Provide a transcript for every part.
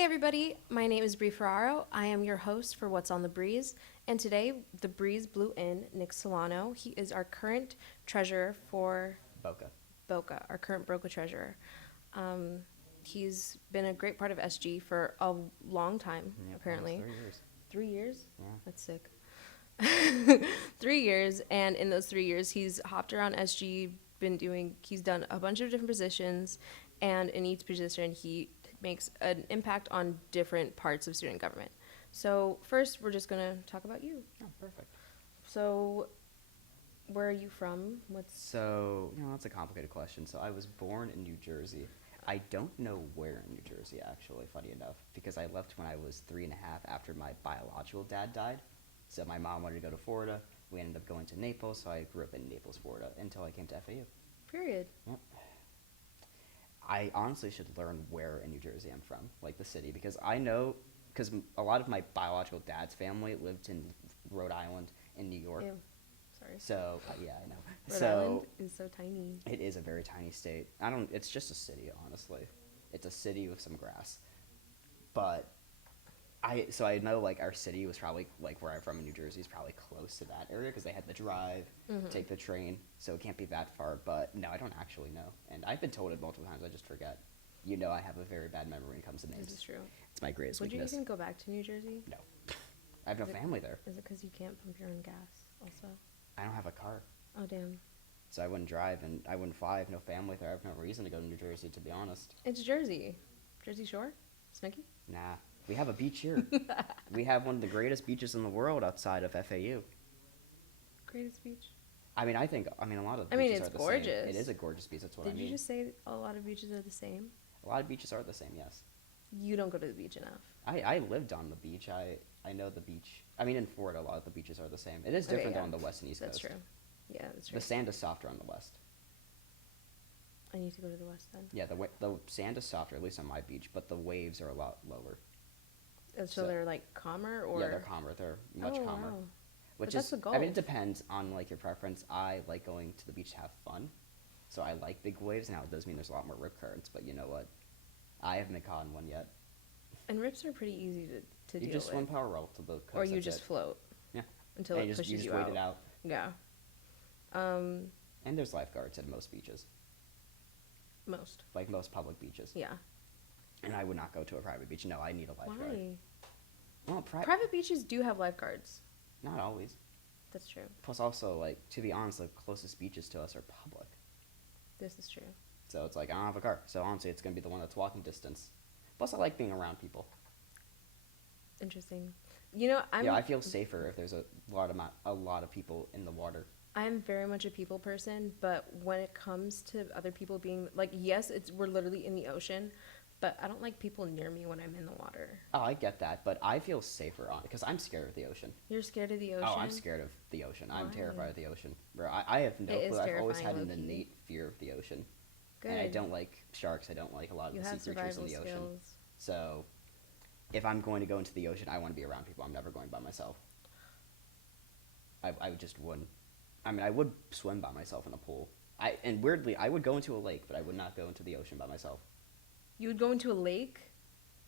Hey everybody, my name is Bree Ferraro. I am your host for What's on the Breeze, and today the Breeze blew in Nick Silano. He is our current treasurer for Boca, our current Boca treasurer. He's been a great part of SG for a long time, apparently. 3 years. 3 years? Yeah. That's sick. 3 years, and in those 3 years, he's hopped around SG, he's done a bunch of different positions, and in each position, he makes an impact on different parts of student government. So first, we're just gonna talk about you. Oh, perfect. So, where are you from? That's a complicated question. So I was born in New Jersey. I don't know where in New Jersey, actually, funny enough, because I left when I was 3.5 after my biological dad died. So my mom wanted to go to Florida. We ended up going to Naples, so I grew up in Naples, Florida, until I came to FAU. Period. Yep. I honestly should learn where in New Jersey I'm from, like the city, because a lot of my biological dad's family lived in Rhode Island and New York. Ew. Sorry. So, yeah, I know. Rhode Island is so tiny. It is a very tiny state. It's just a city, honestly. It's a city with some grass. But I know, like, our city was probably, like, where I'm from in New Jersey is probably close to that area because they had the drive, take the train, so it can't be that far. But no, I don't actually know. And I've been told it multiple times, I just forget. You know, I have a very bad memory when it comes to names. This is true. It's my greatest Would weakness. you even go back to New Jersey? No. I have no family there. Is it because you can't pump your own gas also? I don't have a car. Oh, damn. So I wouldn't drive and I wouldn't fly. I have no family there. I have no reason to go to New Jersey, to be honest. It's Jersey. Jersey Shore? Snooki? Nah. We have a beach here. We have one of the greatest beaches in the world outside of FAU. Greatest beach? A lot of the beaches it's are the gorgeous. same. It is a gorgeous beach, that's what I mean. Did you just say a lot of beaches are the same? A lot of beaches are the same, yes. You don't go to the beach enough. I lived on the beach. I know the beach. In Florida, a lot of the beaches are the same. It is different on the west and east coast. That's true. Yeah, that's true. The sand is softer on the west. I need to go to the west then. Yeah, the sand is softer, at least on my beach, but the waves are a lot lower. So they're like calmer, or yeah, they're calmer. They're much calmer. Wow. Which But that's is, the goal. it depends on like your preference. I like going to the beach to have fun, so I like big waves. Now it does mean there's a lot more rip currents, but you know what? I haven't been caught in one yet. And rips are pretty easy to deal with. You just swim power roll to the coast. Or you just float. Yeah. Until and it pushes you just you wait out. it out. Yeah. And there's lifeguards at most beaches. Most. Like most public beaches. Yeah. And I would not go to a private beach. No, I need a lifeguard. Why? Well, Private beaches do have lifeguards. Not always. That's true. Plus, also, like, to be honest, the closest beaches to us are public. This is true. So it's like, I don't have a car. So honestly, it's going to be the one that's walking distance. Plus, I like being around people. Interesting. You know, I feel safer if there's a lot of people in the water. I'm very much a people person, but when it comes to other people being like, yes, we're literally in the ocean, but I don't like people near me when I'm in the water. Oh, I get that, but I feel safer because I'm scared of the ocean. You're scared of the ocean? Oh, I'm scared of the ocean. Why? I'm terrified of the ocean. Bro, I have no clue. I've always had an innate fear of the ocean. Good. And I don't like sharks. I don't like a lot of the sea creatures in the ocean. Skills. So, if I'm going to go into the ocean, I want to be around people. I'm never going by myself. I just wouldn't. I would swim by myself in a pool. And weirdly, I would go into a lake, but I would not go into the ocean by myself. You would go into a lake?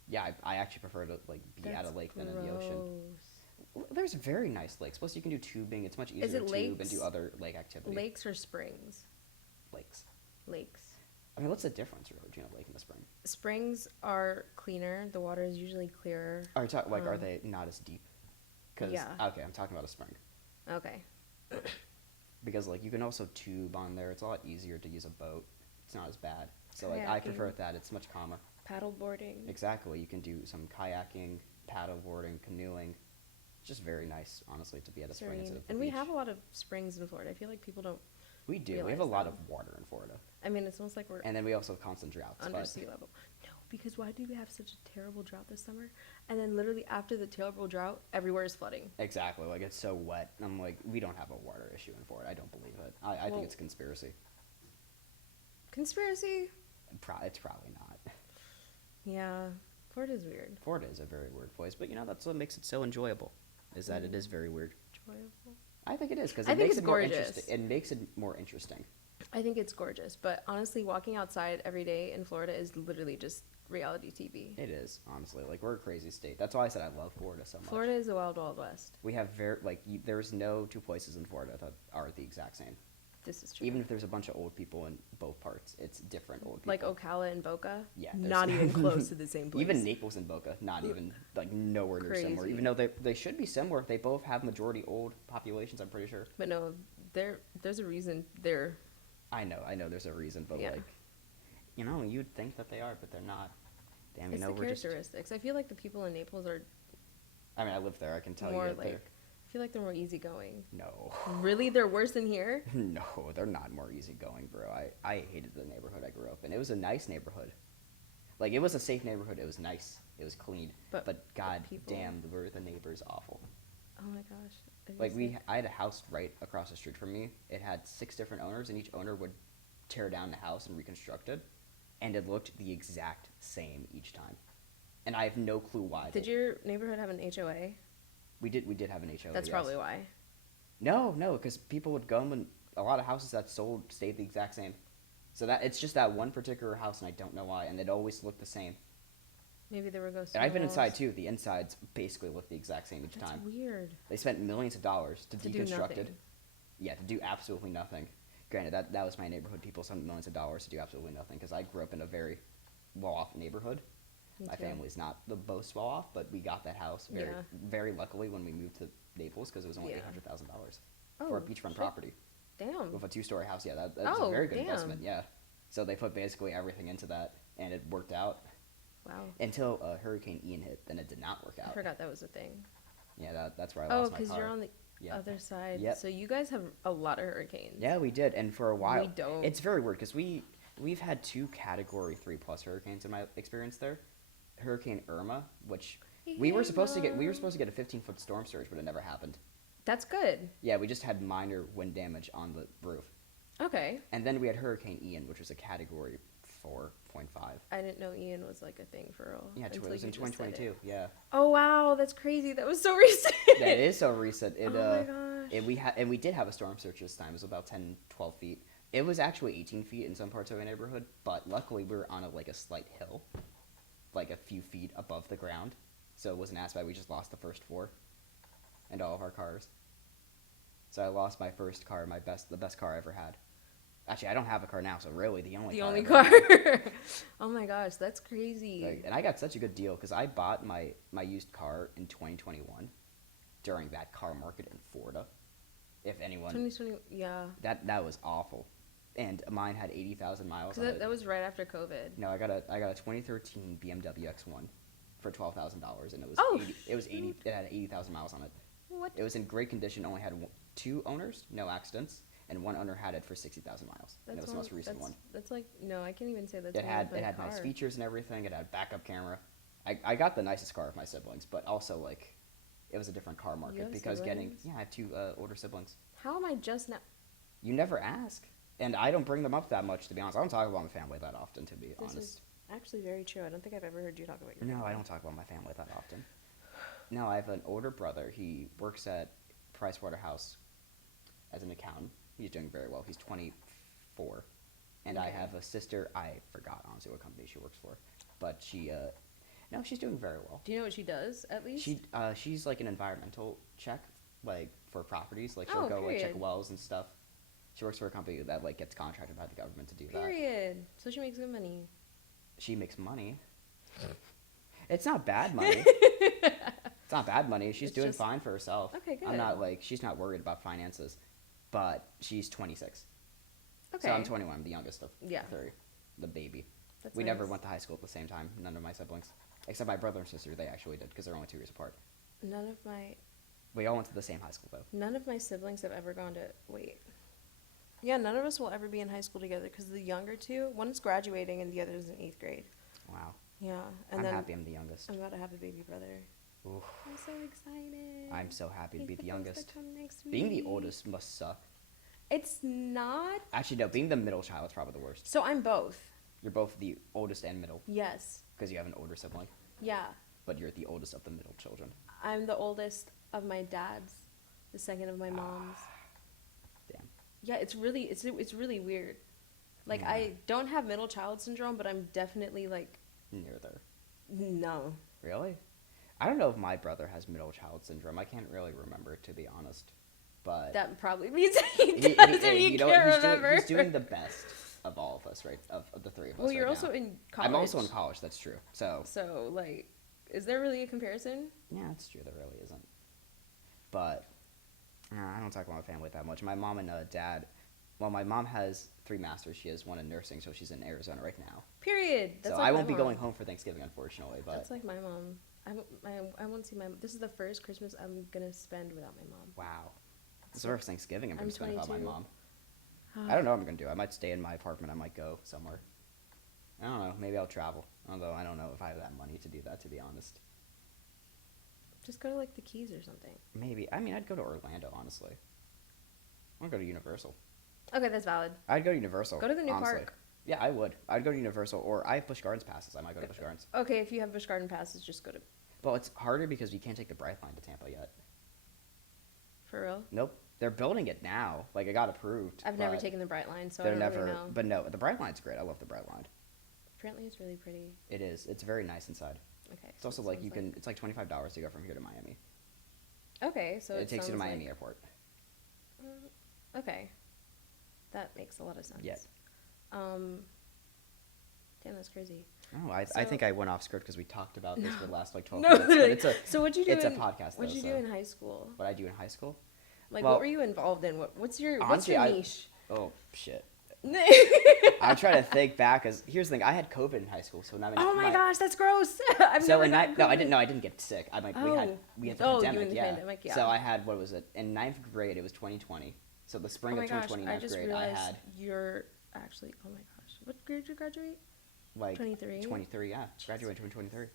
Yeah, I actually prefer to be at a lake than in the ocean. Gross. There's very nice lakes. Plus, you can do tubing. It's much easier to tube and do other lake activities. Lakes or springs? Lakes. Lakes. What's the difference really between a lake and a spring? Springs are cleaner. The water is usually clearer. Are they not as deep? Yeah. Okay, I'm talking about a spring. Okay. Because you can also tube on there. It's a lot easier to use a boat. It's not as bad. So I prefer that. It's much calmer. Paddle boarding. Exactly. You can do some kayaking, paddle boarding, canoeing. It's just very nice, honestly, to be at a spring instead of the And beach. we have a lot of springs in Florida. I feel like people don't. We do. We have a lot of water in Florida. It's almost like we're. And then we also have constant droughts. Under sea level. No, because why did we have such a terrible drought this summer? And then literally after the terrible drought, everywhere is flooding. Exactly. It's so wet. I'm like, we don't have a water issue in Florida. I don't believe it. I think it's a conspiracy. Conspiracy? It's probably not. Yeah. Florida is weird. Florida is a very weird place, but that's what makes it so enjoyable, is that it is very weird. Enjoyable? I think it is, because it makes it more interesting. It makes it more interesting. I think it's gorgeous, but honestly, walking outside every day in Florida is literally just reality TV. It is, honestly. Like, we're a crazy state. That's why I said I love Florida so much. Florida is the wild, wild west. We have there's no two places in Florida that are the exact same. This is true. Even if there's a bunch of old people in both parts, it's different old people. Like Ocala and Boca? Yeah. Not even close to the same place. Even Naples and Boca, not even, like, nowhere near similar. Even though they should be similar. They both have majority old populations, I'm pretty sure. But no, there's a reason they're... I know there's a reason, but, like, you know, you'd think that they are, but they're not. Damn, it's the characteristics. I feel like the people in Naples are... I mean, I live there, I can tell more you. like... I feel like they're more easygoing. No. Really? They're worse than here? No, they're not more easygoing, bro. I hated the neighborhood I grew up in. It was a nice neighborhood. Like, it was a safe neighborhood. It was nice. It was clean. But god damn, were the neighbors awful. Oh my gosh. Like, I had a house right across the street from me. It had 6 different owners, and each owner would tear down the house and reconstruct it. And it looked the exact same each time. And I have no clue why. Did your neighborhood have an HOA? We did have an HOA. That's probably why. No, because people would go and a lot of houses that sold stayed the exact same. So that it's just that one particular house, and I don't know why, and it always looked the same. Maybe there were ghosts. And I've been inside too. The insides basically look the exact same each time. That's weird. They spent millions of dollars to deconstruct it. Nothing. Yeah, to do absolutely nothing. Granted, that was my neighborhood. People spent millions of dollars to do absolutely nothing because I grew up in a very well-off neighborhood. My family's not the most well off, but we got that house very luckily when we moved to Naples because it was only $800,000 for a beachfront property. Damn. With a 2-story house, yeah, that's a very good investment, yeah. So they put basically everything into that, and it worked out. Wow. Until Hurricane Ian hit, then it did not work out. I forgot that was a thing. Yeah, that's where I lost my car. Oh, because you're on the other side. Yep. So you guys have a lot of hurricanes. Yeah, we did, and for a while. We don't. It's very weird because we've had 2 Category 3+ hurricanes in my experience there. Hurricane Irma, which we were supposed to get a 15-foot storm surge, but it never happened. That's good. Yeah, we just had minor wind damage on the roof. Okay. And then we had Hurricane Ian, which was a Category 4.5. I didn't know Ian was like a thing for real. Yeah, it was in 2022. Yeah. Oh wow, that's crazy. That was so recent. That is so recent. Oh my gosh. We did have a storm surge this time. It was about 10, 12 feet. It was actually 18 feet in some parts of our neighborhood, but luckily we were on a slight hill, like a few feet above the ground, so it wasn't as bad. We just lost the first 4 and all of our cars. So I lost my first car, the best car I ever had. Actually, I don't have a car now, so really the only car. Oh my gosh, that's crazy. And I got such a good deal because I bought my used car in 2021 during that car market in Florida. If anyone, 2020, yeah. That was awful, and mine had 80,000 miles. That was right after COVID. No, I got a 2013 BMW X1 for $12,000, and it had 80,000 miles on it. What? It was in great condition. Only had 2 owners, no accidents, and 1 owner had it for 60,000 miles. And it was the most recent one. That's like no, I can't even say that's. It had nice features and everything. It had backup camera. I got the nicest car of my siblings, but also like it was a different car market because siblings? I have 2 older siblings. How am I just now? You never ask, and I don't bring them up that much, to be honest. I don't talk about my family that often, to be honest. This is actually very true. I don't think I've ever heard you talk about your family. No, I don't talk about my family that often. No, I have an older brother. He works at Pricewaterhouse as an accountant. He's doing very well. He's 24. And I have a sister. I forgot, honestly, what company she works for. But she's doing very well. Do you know what she does, at least? She's like an environmental check, like, for properties. Like, she'll go, like, check wells and stuff. She works for a company that, like, gets contracted by the government to do that. Period. So she makes good money. She makes money. It's not bad money. It's not bad money. She's doing fine for herself. Okay, good. I'm not, like, she's not worried about finances. But she's 26. Okay. So I'm 21. I'm the youngest of 3. The baby. We never went to high school at the same time. None of my siblings. Except my brother and sister, they actually did because they're only 2 years apart. We all went to the same high school, though. None of my siblings have ever gone to... Wait. Yeah, none of us will ever be in high school together because the younger 2, one is graduating and the other is in 8th grade. Wow. Yeah. I'm happy I'm the youngest. I'm about to have a baby brother. Oof. I'm so excited. I'm so happy to be the youngest. To come next Being week. the oldest must suck. It's not. Actually, no. Being the middle child is probably the worst. So I'm both. You're both the oldest and middle. Yes. Because you have an older sibling. Yeah. But you're the oldest of the middle children. I'm the oldest of my dad's, the second of my mom's. Damn. Yeah, it's really weird. Like, I don't have middle child syndrome, but I'm definitely, like, near there. No. Really? I don't know if my brother has middle child syndrome. I can't really remember, to be honest. But That probably means he does if you can't remember. He's doing the best of all of us, right? Of the three of us. Well, you're right also now. in college. I'm also in college. That's true. So, like, is there really a comparison? yeah, that's true. There really isn't. But I don't talk about my family that much. My mom and dad. Well, my mom has 3 masters. She has 1 in nursing, so she's in Arizona right now. Period. That's so like I my won't be mom. going home for Thanksgiving, unfortunately. But That's like my mom. I won't see my. This is the first Christmas I'm gonna spend without my mom. wow, it's the first Thanksgiving I'm going to spend without my 22. mom. I don't know what I'm going to do. I might stay in my apartment. I might go somewhere. I don't know. Maybe I'll travel. Although I don't know if I have that money to do that, to be honest. Just go to like the Keys or something. Maybe. I mean, I'd go to Orlando, honestly. I want to go to Universal. Okay, that's valid. I'd go to Universal. Go to the new honestly. park. Yeah, I would. I'd go to Universal, or I have Busch Gardens passes. I might go to Busch Gardens. Okay, if you have Busch Garden passes, just go to. Well, it's harder because you can't take the Brightline to Tampa yet. For real? Nope. They're building it now. Like, it got approved. I've never taken the Brightline, so I they're don't never. really know. But no, the Brightline's great. I love the Brightline. Apparently, it's really pretty. It is. It's very nice inside. Okay. It's also like you can. It's like $25 to go from here to Miami. Okay, so it takes you to Miami Airport. Okay, that makes a lot of sense. Yeah. Damn, that's crazy. Oh, I think I went off script because we talked about this for the last like 12 No, minutes. But like, it's so what'd you do? It's a podcast. What'd you do in high school? What I do in high school? Like, well, what were you involved in? What's your honestly, niche? Oh shit. I'm trying to think back, cause here's the thing: I had COVID in high school, so now. Oh my gosh, that's gross! I've never gotten COVID. No, I didn't get sick. We had the pandemic, the pandemic, yeah. So I had, what was it? In 9th grade, it was 2020. So the spring of 2020, I 9th just grade, realized I had. You're actually. Oh my gosh, what grade did you graduate? Like 23. 23, yeah. Graduated 2023.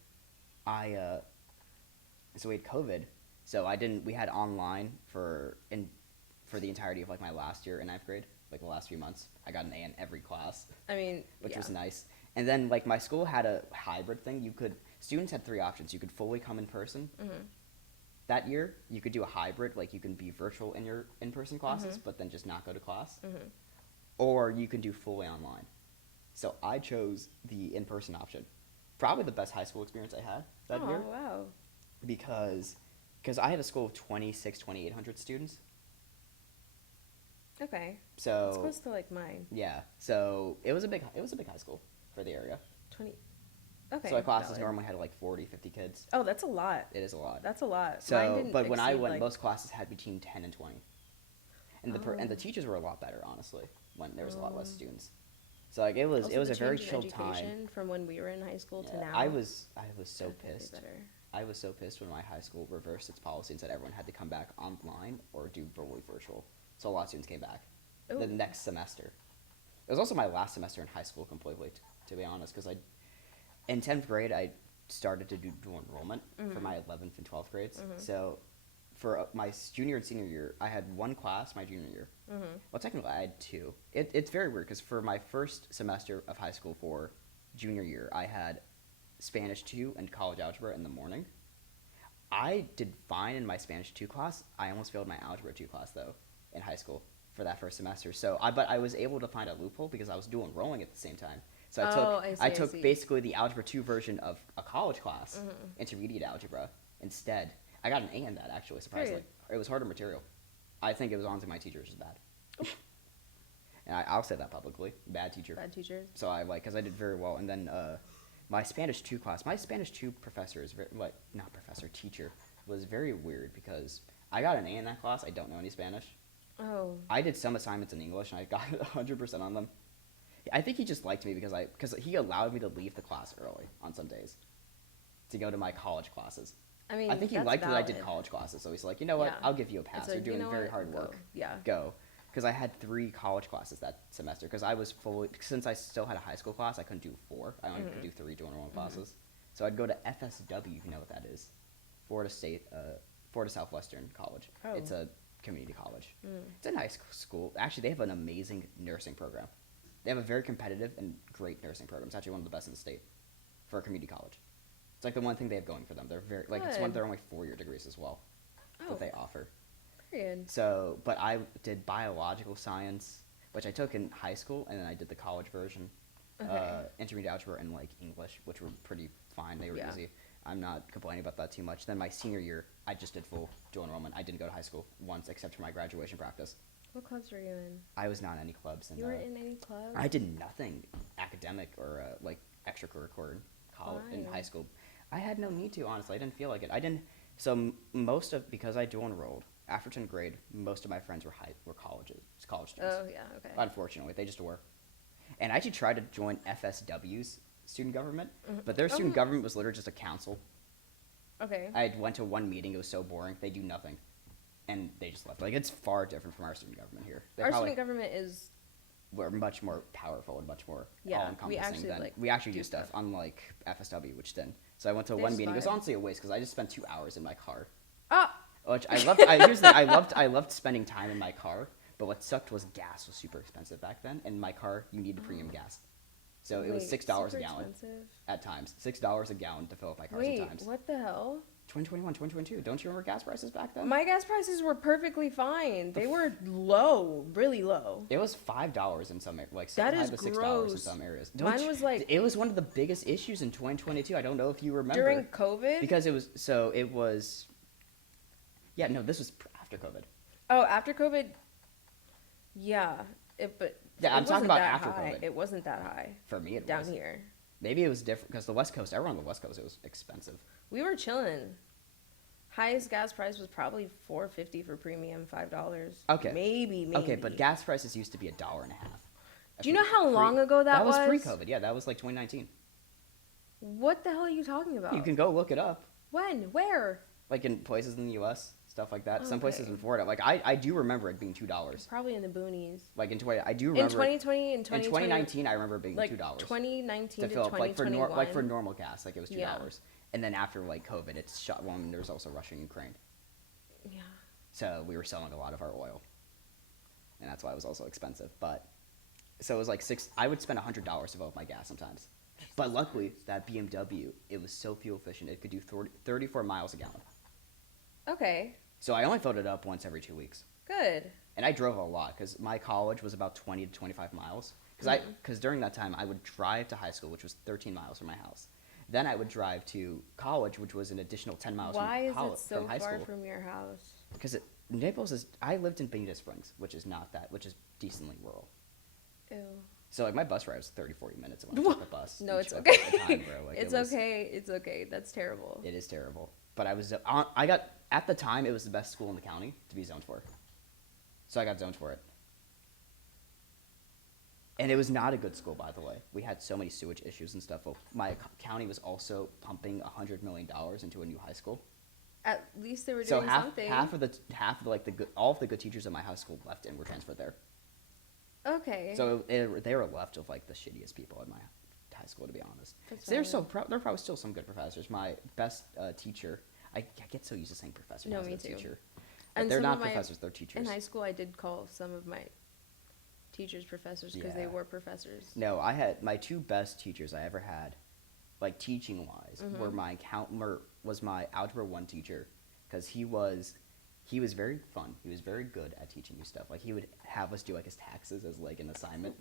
So we had COVID. So we had online for the entirety of like my last year in 9th grade, like the last few months. I got an A in every class. I mean, which was nice. And then like my school had a hybrid thing. Students had 3 options. You could fully come in person. Mm-hmm. That year, you could do a hybrid, like you can be virtual in your in-person classes, Mm-hmm. but then just not go to class. Mm-hmm. Or you can do fully online. So I chose the in-person option. Probably the best high school experience I had that year. Oh, wow. Because I had a school of 2,800 students. Okay. So it's close to like mine. Yeah. So it was a big high school for the area. 20. Okay. So our classes normally had like 40, 50 kids. Oh, that's a lot. It is a lot. That's a lot. So, but when I went, most classes had between 10 and 20. And the Oh. teachers were a lot better, honestly, when there was a lot less students. So like it was a very chill time from when we were in high school to now. I was so pissed. Better. I was so pissed when my high school reversed its policy and said everyone had to come back online or do fully virtual. So a lot of students came back Ooh. the next semester. It was also my last semester in high school completely, to be honest, because in 10th grade I started to do dual enrollment for my 11th and 12th grades. Mm-hmm. So for my junior and senior year, I had 1 class my junior year. Mm-hmm. Well, technically, I had 2. It's very weird because for my first semester of high school for junior year, I had Spanish 2 and college algebra in the morning. I did fine in my Spanish 2 class. I almost failed my algebra 2 class, though, in high school for that first semester. But I was able to find a loophole because I was dual enrolling at the same time. So I took basically the algebra 2 version of a college class, intermediate algebra, instead. I got an A in that, actually, surprisingly. Period. It was harder material. I think it was honestly my teacher was just bad. And I'll say that publicly. Bad teacher. Bad teacher. So because I did very well. And then my Spanish 2 class, my Spanish 2 professor is teacher was very weird because I got an A in that class. I don't know any Spanish. Oh. I did some assignments in English and I got 100% on them. I think he just liked me because he allowed me to leave the class early on some days to go to my college classes. I mean, I think he liked that I did college classes, so he's like, you know what, I'll give you a pass. You're doing very hard work. Yeah. Go. Because I had 3 college classes that semester. Because since I still had a high school class, I couldn't do 4. I only could do 3 dual enrollment classes. So I'd go to FSW, if you know what that is. Florida Southwestern College. Oh. It's a community college. It's a nice school. Actually, they have an amazing nursing program. They have a very competitive and great nursing program. It's actually one of the best in the state for a community college. It's like the one thing they have going for them. They're very it's one of their only 4-year degrees as well that they offer. Period. So, but I did biological science, which I took in high school, and then I did the college version. Okay. intermediate algebra, and like English, which were pretty fine. They were Yeah. easy. I'm not complaining about that too much. Then my senior year, I just did full dual enrollment. I didn't go to high school once except for my graduation practice. What clubs were you in? I was not in any clubs, and You weren't in any clubs? I did nothing academic or like extracurricular in college in Why? high school. I had no need to, honestly. I didn't feel like it. I didn't. So most of because I dual enrolled after 10th grade, most of my friends were college students. Oh, yeah, okay. Unfortunately, they just were. And I actually tried to join FSW's student government, Mhm. but their student Oh. government was literally just a council. Okay. I went to one meeting. It was so boring. They do nothing, and they just left. Like it's far different from our student government here. Our student government is, We're much more powerful and much more Yeah, we all-encompassing actually, than like, we actually do do stuff, stuff. unlike FSW, which didn't. So I went to They one just meeting. It was vibe. honestly a waste because I just spent 2 hours in my car, ah, which I loved. Here's the thing, I loved spending time in my car, but what sucked was gas was super expensive back then, and in my car you needed premium gas, so it was wait, $6 a super gallon expensive? at times. $6 a gallon to fill up my car Wait, at times. what the hell? 2021, 2022. Don't you remember gas prices back then? My gas prices were perfectly fine. They were low, really low. It was $5 in some like That $5 is to $6 in gross. some areas. Mine was like- it was one of the biggest issues in 2022. I don't know if you remember During COVID? because it was. Yeah, no, this was after COVID. Oh, after COVID? Yeah. But Yeah, I'm it talking wasn't about that after high. COVID. It wasn't that high For me, it down was. here. Maybe it was different because the West Coast. Everyone on the West Coast, it was expensive. We were chilling. Highest gas price was probably $4.50 for premium, $5. Okay. Maybe. Okay, but gas prices used to be $1.50. Do you know how long ago that was? That was pre-COVID. Yeah, that was like 2019. What the hell are you talking about? You can go look it up. When? Where? Like in places in the U.S., stuff like that. Some places Okay. in Florida. Like I do remember it being $2. Probably in the boonies. Like in 20, I do In remember 2020 and in 2020, 2019, I remember it being like $2 2019 to to fill up, like 2021. for normal gas, like it was $2. Yeah. And then after like COVID, it's shut. Well, I mean, there was also Russia and Ukraine, Yeah. so we were selling a lot of our oil, and that's why it was also expensive. But so it was like I would spend $100 to fill up my gas sometimes. But luckily, that BMW, it was so fuel efficient, it could do 34 miles a gallon. Okay. So I only filled it up once every 2 weeks. Good. And I drove a lot because my college was about 20 to 25 miles. Because during that time, I would drive to high school, which was 13 miles from my house. Then I would drive to college, which was an additional 10 miles Why is from, it so from high far school. from your house? Because Naples is, I lived in Benita Springs, which is decently rural. Ew. So like my bus ride was 30, 40 minutes when I took the bus. No, each it's way okay. at a time, bro. Like, It's okay. It's okay. That's terrible. It is terrible. But at the time, it was the best school in the county to be zoned for. So I got zoned for it. And it was not a good school, by the way. We had so many sewage issues and stuff. Well, my county was also pumping $100 million into a new high school. At least they were So doing half something. of the like the good, all of the good teachers at my high school left and were transferred there. Okay. So they were left with like the shittiest people in my high school, to be honest. That's So there valid. are probably still some good professors. My best teacher, I get so used to saying professor No, as me a too. teacher. But And they're some not of my- professors, they're teachers. In high school, I did call some of my teachers professors because they Yeah. were professors. No, I had my two best teachers I ever had, like teaching wise, Mm-hmm. was my Algebra 1 teacher, because he was very fun. He was very good at teaching you stuff. Like he would have us do like his taxes as like an assignment.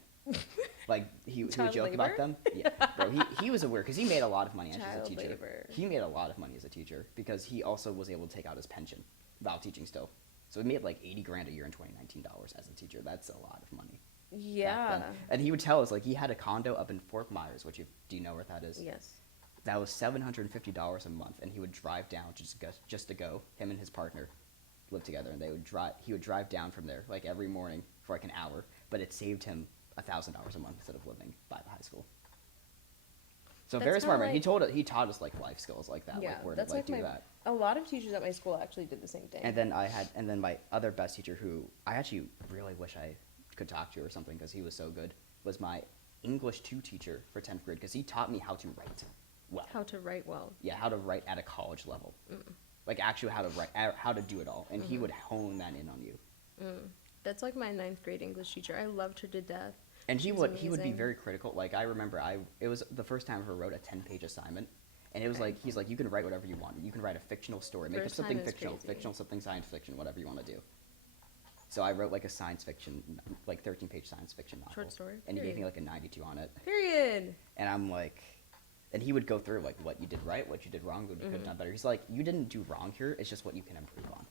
Like he would Child joke about labor? them. Yeah, bro. He was aware because he made a lot of money as a Child teacher. labor. He made a lot of money as a teacher because he also was able to take out his pension while teaching still. So he made like $80,000 a year in 2019 as a teacher. That's a lot of money. back Yeah. then. And he would tell us like he had a condo up in Fort Myers, which do you know where that is? Yes. That was $750 a month, and he would drive down just to go. Him and his partner lived together, and he would drive down from there like every morning for like an hour. But it saved him $1,000 a month instead of living by the high school. So That's very smart kinda man. He taught us like life skills like that, Yeah, like where that's to like like do my- that. A lot of teachers at my school actually did the same thing. And then my other best teacher, who I actually really wish I could talk to or something because he was so good, was my English 2 teacher for 10th grade because he taught me how to write well. How to write well. Yeah, how to write at a college level. Like actually how to write, how to do it all. And he would hone that in on you. That's like my 9th grade English teacher. I loved her to death. And he She's would be amazing. very critical. Like I remember it was the first time I ever wrote a 10-page assignment. And it was Okay. like, he's like, you can write whatever you want. You can write a fictional story, make up First time something is fictional, crazy. something science fiction, whatever you want to do. So I wrote like a science fiction, like 13-page science fiction novel. Short story. And he gave me Period. like a 92 on it. Period. And I'm like, and he would go through like what you did right, what you did wrong, what you could have done better. He's like, you didn't do wrong here. It's just what you can improve on.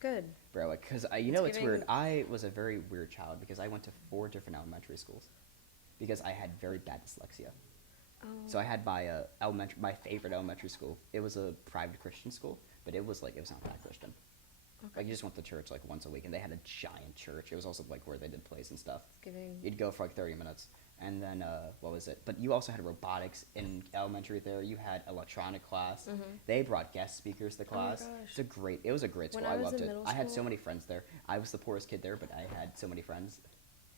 Good. Bro, like, because it's weird. I was a very weird child because I went to 4 different elementary schools because I had very bad dyslexia. Oh. So I had my my favorite elementary school. It was a private Christian school, but it was not that Christian. Okay. Like you just went to church like once a week, and they had a giant church. It was also like where they did plays and stuff. Giving. You'd go for like 30 minutes, and then what was it? But you also had robotics in elementary. There, you had electronic class. They brought guest speakers to class. Oh my gosh. It was a great school. When I was loved in it. middle I had so school- many friends there. I was the poorest kid there, but I had so many friends.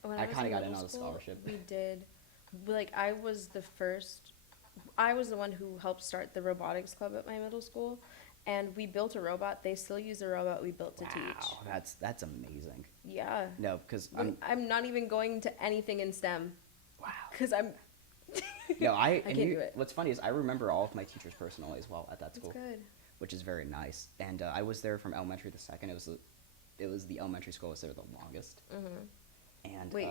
When I was kinda in got in middle on the school, scholarship. We did, like, I was the one who helped start the robotics club at my middle school, and we built a robot. They still use the robot we built to teach. Wow, that's amazing. Yeah. No, because I'm not even going to anything in STEM. wow. Because I'm. No, I can't do it. What's funny is I remember all of my teachers personally as well at that That's school, good. which is very nice. And I was there from elementary to second. It was the elementary school I was there the longest. And Wait.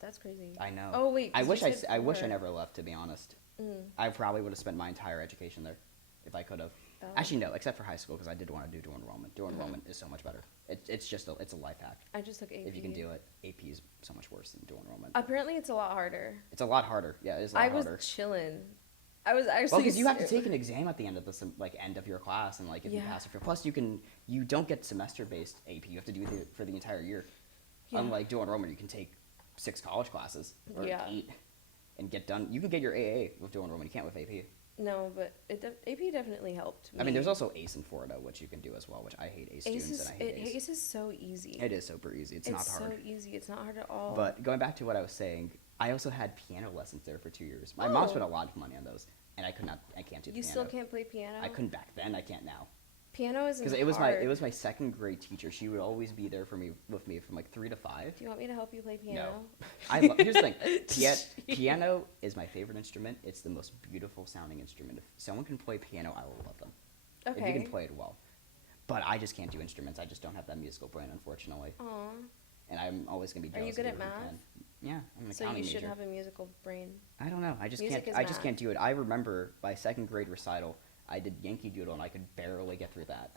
That's crazy. I know. Oh, wait. I 'cause wish you I said wish I 4. never left, to be honest. Mm. I probably would have spent my entire education there if I could have. Valid. Actually, no, except for high school because I did want to do dual enrollment. Dual enrollment is so much better. It's a life hack. I just took AP. If you can do it, AP is so much worse than dual enrollment. Apparently, it's a lot harder. It's a lot harder. Yeah, it is a lot I was harder. chilling. I was actually. Well, because you have to take an exam at the end of end of your class, and like if you Yeah. pass it, plus you don't get semester based AP. You have to do it for the entire year. Yeah. Unlike dual enrollment, you can take 6 college classes or Yeah. 8 and get done. You can get your AA with dual enrollment. You can't with AP. No, but AP definitely helped me. I mean, there's also ACE and Florida, which you can do as well. Which I hate ACE students and I hate ACE. ACE is so easy. It is super easy. It's not hard. so easy. It's not hard at all. But going back to what I was saying, I also had piano lessons there for 2 years. My mom Oh. spent a lot of money on those, and I can't do the you piano. still can't play piano. I couldn't back then. I can't now. Piano is Because hard. it was my second grade teacher. She would always be there with me from like 3 to 5. Do you want me to help you play piano? Here's the thing. Piano is my favorite instrument. It's the most beautiful sounding instrument. If someone can play piano, I will love them. Okay. If you can play it well. But I just can't do instruments. I just don't have that musical brain, unfortunately. Aw. And I'm always gonna be Are you jealous good of at people who math? can. Yeah, I'm an So accounting you should major. have a musical brain. I don't know. I just Music can't. is I just math. can't do it. I remember my second grade recital. I did Yankee Doodle, and I could barely get through that.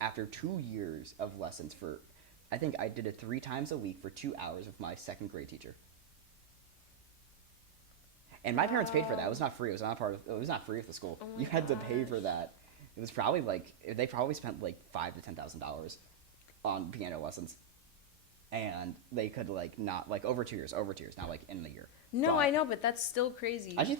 After 2 years of lessons I think I did it 3 times a week for 2 hours with my second grade teacher. And my parents paid for that. It was not free. It was not free with the school. Oh my You had to pay for gosh. that. It was probably they probably spent like $5,000 to $10,000 on piano lessons, and they could not over 2 years, not like in the year. No, But I know, but that's still crazy. I actually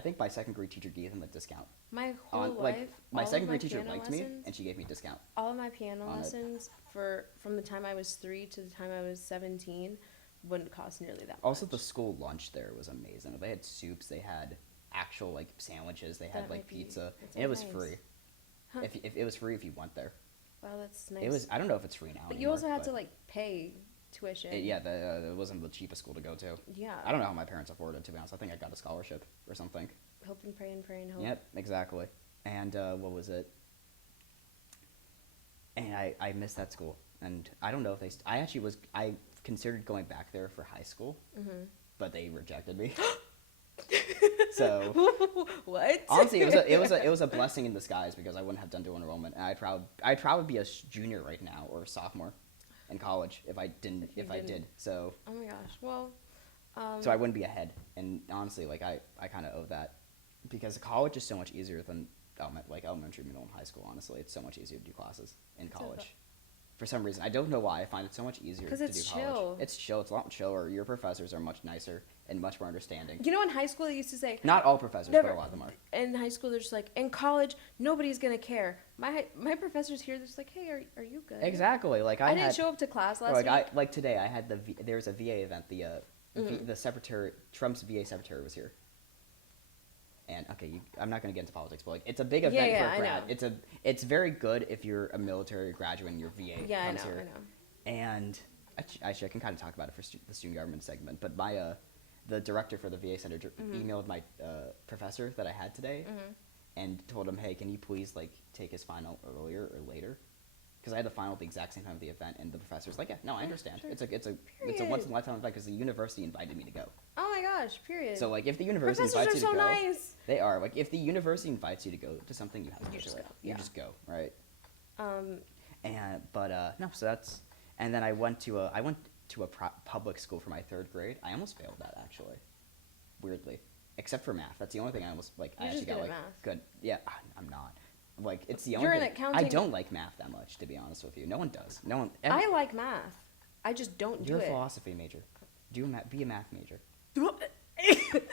think my second grade teacher gave him a discount. My whole On life, my all second of grade teacher piano liked me, lessons- and she gave me a discount. all of my piano on it. lessons from the time I was 3 to the time I was 17 wouldn't cost nearly that much. Also, the school lunch there was amazing. They had soups. They had actual sandwiches. They had That might be- pizza, that and it was sounds free. nice. Huh. If it was free if you went there. Wow, that's nice. It was. I don't know if it's free now. But you also anymore, had to but pay tuition. it wasn't the cheapest school to go to. Yeah. I don't know how my parents afforded it, to be honest. I think I got a scholarship or something. Hope and pray and pray and hope. Yep, exactly. And what was it? And I missed that school, and I don't know if I considered going back there for high school, but they rejected me. So What? honestly, it was a blessing in disguise because I wouldn't have done dual enrollment, and I'd probably be a junior right now or a sophomore in college if I didn't. If you Did so. Oh my gosh. Well. So I wouldn't be ahead, and honestly, I kind of owe that because college is so much easier than elementary, middle, and high school. Honestly, it's so much easier to do classes in college. For some reason, I don't know why. I find it so much easier to do it's college. chill. It's chill. It's a lot chiller. Your professors are much nicer and much more understanding. You know, in high school they used to say. Not all professors, Never. but a lot of them are. In high school, they're just like, in college, nobody's gonna care. My professors here, they're just like, hey, are you good? Exactly. I I didn't had, show up to class or last week. today I had there was a VA event. The secretary, Trump's VA secretary was here. And okay, I'm not going to get into politics, but it's a big event for Yeah, a I grad. know. It's very good if you're a military graduate and your VA Yeah, I comes know, here. I know. And actually, I can kind of talk about it for the student government segment. But the director for the VA center emailed my professor that I had today, and told him, hey, can you please take his final earlier or later? because I had the final at the exact same time of the event, and the professor's like, yeah, no, I understand. Sure. It's a Period. once in a lifetime event because the university invited me to go. Oh my gosh, period. So like if the university Professors invites you are to so go, nice. they are like if the university invites you to go to something, you have to just do it. go, You yeah. just go, right? Um, No, so that's, and then I went to a public school for my 3rd grade. I almost failed that actually, weirdly, except for math. That's the only thing I almost like. I You're actually just got good like at math. good. Yeah, I'm not. Like it's the only. You're in thing. accounting. I don't like math that much, to be honest with you. No one does. No one. I like math. I just don't do You're a it. philosophy major. Be a math major.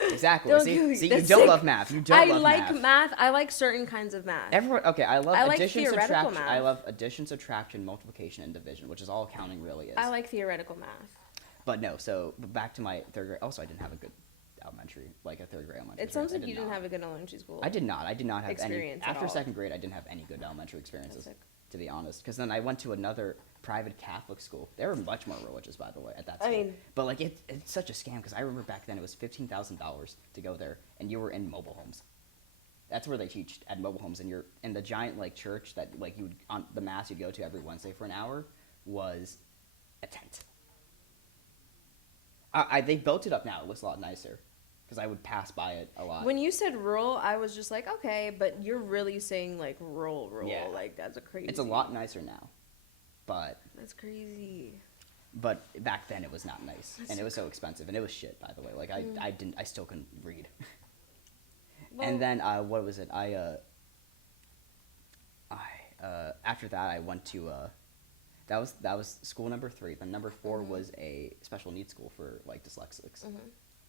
Exactly. Don't See, do it. you That's don't sick. love math. You don't I love like math. math. I like certain kinds of math. Everyone, okay, I love I like addition, theoretical subtraction. math. I love addition, subtraction, multiplication, and division, which is all accounting really is. I like theoretical math. But no, so back to my 3rd grade. Also, I didn't have a good elementary, like a 3rd grade elementary. It sounds like I you didn't not. have a good elementary school. I did not have experience any. at After all. 2nd grade, I didn't have any good elementary experiences, That's sick. to be honest. Because then I went to another private Catholic school. They were much more religious, by the way, at that I school. mean- but like it's such a scam because I remember back then it was $15,000 to go there, and you were in mobile homes. That's where they teach at mobile homes, and you're in the giant like church that like you would on the mass you'd go to every Wednesday for an hour was a tent. They built it up now. It looks a lot nicer because I would pass by it a lot. When you said rural, I was just like, okay, but you're really saying like rural. Yeah. Like that's a crazy. It's a lot nicer now, but That's crazy. back then it was not nice, and it was so expensive, and it was shit. By the way, like I still couldn't read. Well, And then what was it? After that I went to that was school number 3. Then number 4 was a special needs school for like dyslexics.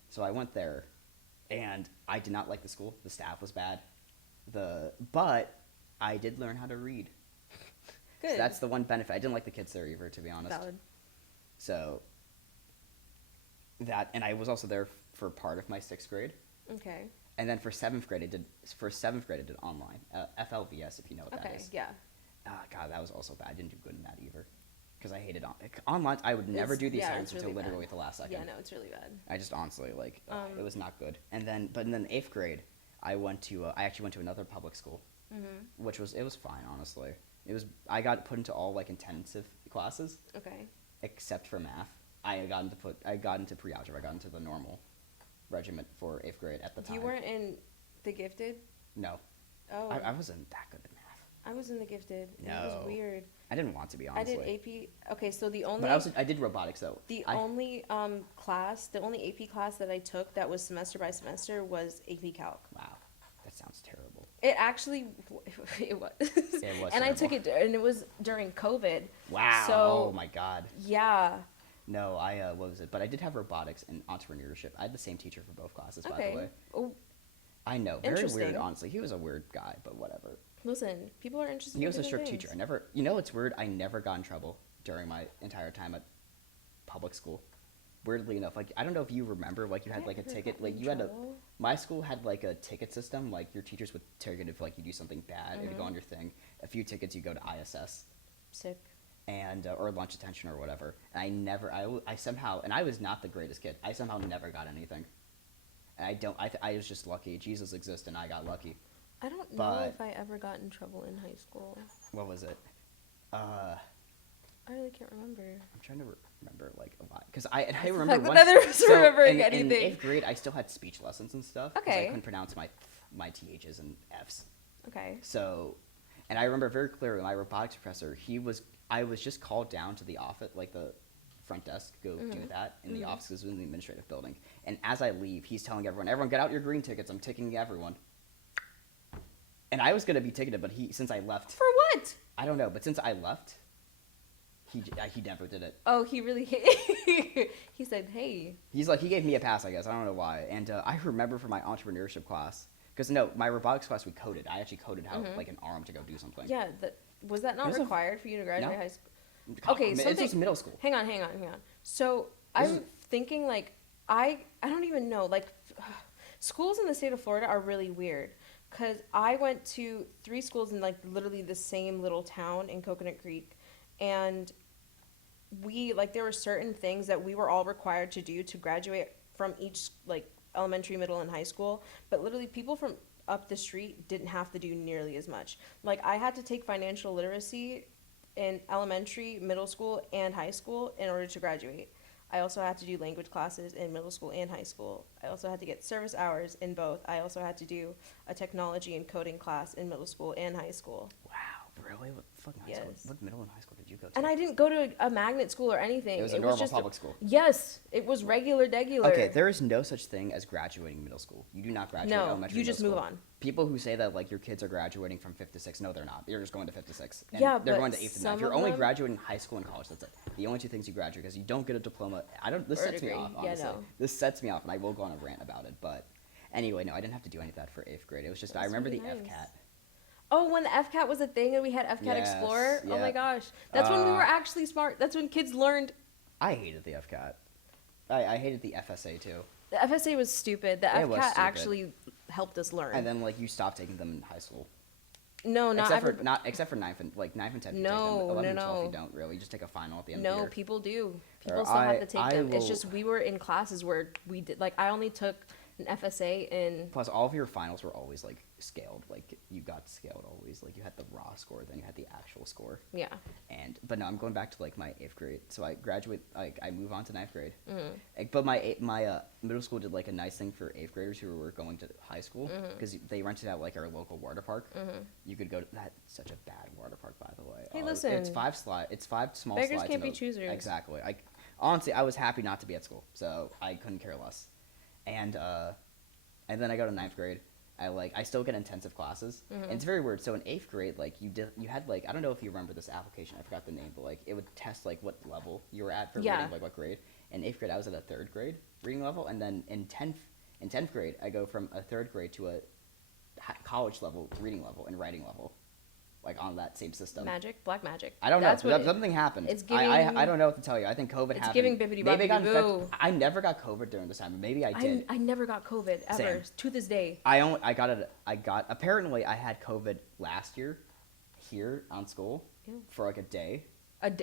So I went there, and I did not like the school. The staff was bad. But I did learn how to read. good. So that's the one benefit. I didn't like the kids there either, to be honest. Valid. So and I was also there for part of my 6th grade. Okay. And then for 7th grade, I did online. FLVS, if you know what that Okay. is. Yeah. God, that was also bad. I didn't do good in that either. Because I hated online. I would never do the assignments it's until really literally bad. the last second. Yeah, no, it's really bad. I just honestly, like, it was not good. And then 8th grade, I actually went to another public school, which it was fine, honestly. I got put into all, like, intensive classes, Okay. except for math. I got into pre-algebra. I got into the normal regiment for 8th grade at the time. You weren't in the gifted? No. Oh. I wasn't that good at math. I was in the gifted. And It was No. weird. I didn't want to be, I honestly. did AP. Okay, so the only But I did robotics, though. the I- only AP class that I took that was semester by semester was AP Calc. Wow, that sounds terrible. It actually it was. It was and I took terrible. it and it was during COVID. Wow. So Oh my God. yeah. No, what was it? But I did have robotics and entrepreneurship. I had the same teacher for both classes, by Okay. the way. Oh, I know, very weird, Interesting. honestly. He was a weird guy, but whatever. listen, people are interested. He in was a different strict things. teacher. It's weird. I never got in trouble during my entire time at public school. Weirdly enough, like I don't know if you remember, like you had I like a ever ticket, got like in you had trouble? my school had like a ticket system. Like your teachers would ticket if like you do something bad, it'd go on your thing. A few tickets, you go to ISS. Sick. And or lunch attention or whatever. And I somehow, and I was not the greatest kid. I somehow never got anything. And I was just lucky. Jesus exists, and I got lucky. I don't know But- if I ever got in trouble in high school. What was it? I really can't remember. I'm trying to remember like a lot because I the remember fact that one. neither of us are remembering in anything. 8th grade, I still had speech lessons and stuff. 'Cause I Okay. couldn't pronounce my THs and Fs. Okay. So, and I remember very clearly my robotics professor. I was just called down to the office, like the front desk, go do that in the office. 'Cause it was in the administrative building. And as I leave, he's telling everyone get out your green tickets. I'm ticketing everyone. And I was gonna be ticketed, but since I left, For what? I don't know. But since I left, he never did it. Oh, he really he said, "Hey." He gave me a pass, I guess. I don't know why. And I remember for my entrepreneurship class, because my robotics class we coded. I actually coded how like an arm to go do something. Yeah, was that not It was a- required for you to graduate No. high school? Okay, It's something. just middle school. Hang on. So This I'm thinking like I don't even know like schools in the state of Florida are really weird because I went to 3 schools in like literally the same little town in Coconut Creek, and there were certain things that we were all required to do to graduate from each like elementary, middle, and high school, but literally people from up the street didn't have to do nearly as much. Like I had to take financial literacy in elementary, middle school, and high school in order to graduate. I also had to do language classes in middle school and high school. I also had to get service hours in both. I also had to do a technology and coding class in middle school and high school. Wow, really? What fucking high school? Yes. What middle and high school did you go to? And I didn't go to a magnet school or anything. It was a normal public school. Yes, it was regular. Okay, there is no such thing as graduating middle school. You do not graduate No, elementary. you just middle move school. on. People who say that like your kids are graduating from 5th to 6th, no, they're not. You're just going to 5th to 6th. And Yeah, they're but going to 8th to some 9th. You're of only them- graduating high school and college. That's it. The only two things you graduate because you don't get a diploma. This Or a sets me degree. off. Yeah, Honestly, no. this sets me off, and I will go on a rant about it. But anyway, no, I didn't have to do any of that for 8th grade. It was just I That's remember really the nice. FCAT. Oh, when the FCAT was a thing and we had FCAT Yes, Explorer. Oh my yeah. gosh, that's when we were actually smart. That's when kids learned. I hated the FCAT. I hated the FSA too. The FSA was stupid. The It was FCAT stupid. actually helped us learn. And then like you stopped taking them in high school. No, not Except for 9th and 10th. You take them. No, 11 and no, 12 no. you don't really. You just take a final at the end of the No, year. people do. Or People still have to take I them. It's will- just we were in classes where we did like I only took an FSA in. Plus, all of your finals were always like scaled. Like you got scaled always. Like you had the raw score, then you had the actual score. Yeah. But no, I'm going back to like my 8th grade. So I graduate. Like I move on to 9th grade. Mm-hmm. But my middle school did like a nice thing for 8th graders who were going to high school because they rented out like our local water park. You could go to that. Such a bad water park, by the way. Hey, It's listen. 5 slides. It's 5 small Beggars slides. can't and be choosers. Exactly. Honestly, I was happy not to be at school, so I couldn't care less. And then I go to 9th grade. I still get intensive classes. And it's very weird. So in 8th grade, like you had like I don't know if you remember this application. I forgot the name, but like it would test like what level you were at for reading, like what grade. In 8th grade, I was at a 3rd grade reading level, and then in 10th grade, I go from a 3rd grade to a college level reading level and writing level, like on that same system. Black magic. I don't That's know. what Something happened. it's I don't know what to tell you. I think COVID It's happened. giving bibbidi Maybe I got bobbidi infected. boo. I never got COVID during this time, but maybe I did. I never got COVID ever Same. to this day. Apparently I had COVID last year here on school Ew. for like a day. And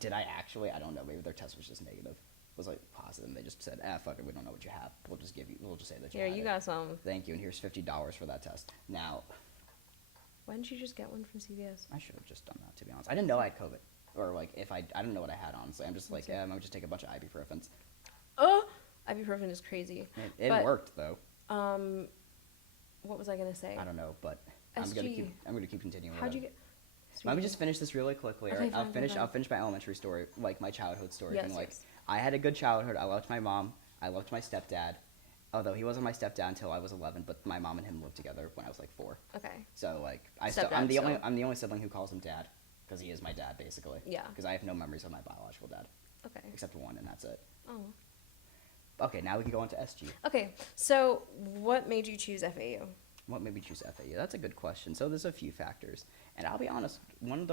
did I actually? I don't know. Maybe their test was just negative. Was like positive. And they just said, fuck it. We don't know what you have. We'll just say that you Here, had you it. got some. Thank you. And here's $50 for that test. Now, Why didn't you just get one from CVS? I should have just done that, to be honest. I didn't know I had COVID. Or like if I don't know what I had, honestly. I'm just like, I'm gonna just take a bunch of ibuprofens. Oh, ibuprofen is crazy. It worked though. What was I gonna say? I don't know, but I'm SG. gonna keep continuing. How'd with you it. get? Let me just finish this really quickly. Okay, Alright? fine, fine. I'll finish my elementary story, like my childhood story. Yes, And like yes. I had a good childhood. I loved my mom. I loved my stepdad. Although he wasn't my stepdad until I was 11, but my mom and him lived together when I was like 4. Okay. So like Stepdad, I'm the so- only sibling who calls him dad because he is my dad basically. Yeah. Because I have no memories of my biological dad Okay. except one, and that's it. Oh. Okay, now we can go on to SG. Okay. So, what made you choose FAU? What made me choose FAU? That's a good question. So there's a few factors, and I'll be honest. One of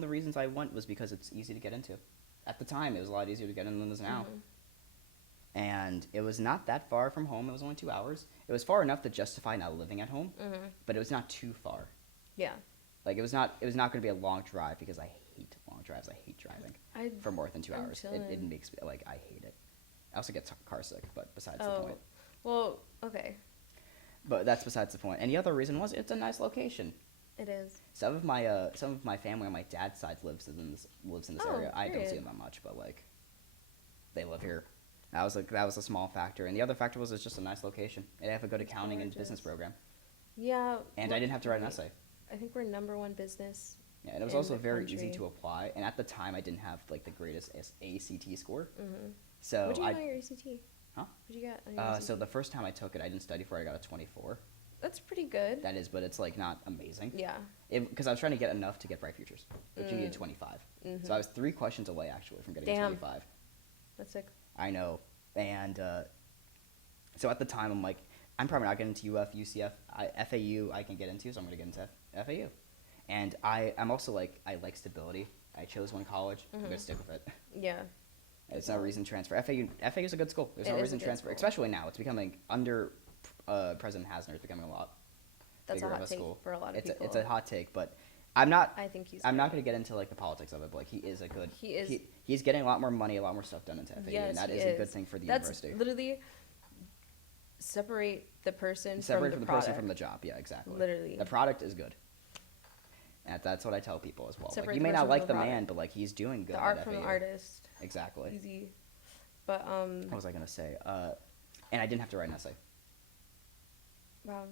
the reasons I went was because it's easy to get into. At the time, it was a lot easier to get in than it is now. And it was not that far from home. It was only 2 hours. It was far enough to justify not living at home, but it was not too far. Yeah. Like it was not going to be a long drive because I hate long drives. I hate driving for more than 2 I'm hours. It chilling. makes me I hate it. I also get car sick, but besides the Oh. point. Well, okay. But that's besides the point. And the other reason was it's a nice location. It is. Some of my family on my dad's side lives in this Oh, area. I don't see period. them that much, but like they live here. That was a small factor, and the other factor was it's just a nice location. They have a good It's accounting and gorgeous. business program, Yeah. and I didn't have to write an essay. I think we're #1 business. Yeah, and it was in also the very country. easy to apply. And at the time, I didn't have like the greatest ACT score, Mm-hmm. so What'd you get on your ACT? Huh? What'd you get on your ACT? So the first time I took it, I didn't study for it. I got a 24. That's pretty good. That is, but it's like not amazing. Yeah. Because I was trying to get enough to get Bright Futures, which you need a 25. So I was 3 questions away actually from getting a Damn. 25. That's sick. I know. And so at the time, I'm like, I'm probably not getting into UF, UCF. FAU I can get into, so I'm going to get into FAU. And I'm also like, I like stability. I chose one college. I'm going to stick with it. Yeah. There's no reason to transfer. FAU is a good school. There's It no is a reason to good transfer, school. especially now. It's becoming, under President Hasner, it's becoming a lot That's a bigger of hot a take school. for a lot of people. It's a hot take, but I'm not. I think he's I'm not great. going to get into like the politics of it, but like he is a good. He is- He's getting a lot more money, a lot more stuff done into FAU, Yes, and that he is a good thing for the That's university. literally separate the person Separate from the person product. from the job. Yeah, exactly. Literally. The product is good. And that's what I tell people as well. Separate Like, you the may person not from like the the product. man, but like he's doing good. The art at from the FAU. artist. Exactly. Easy. But What was I gonna say? And I didn't have to write an essay. wow.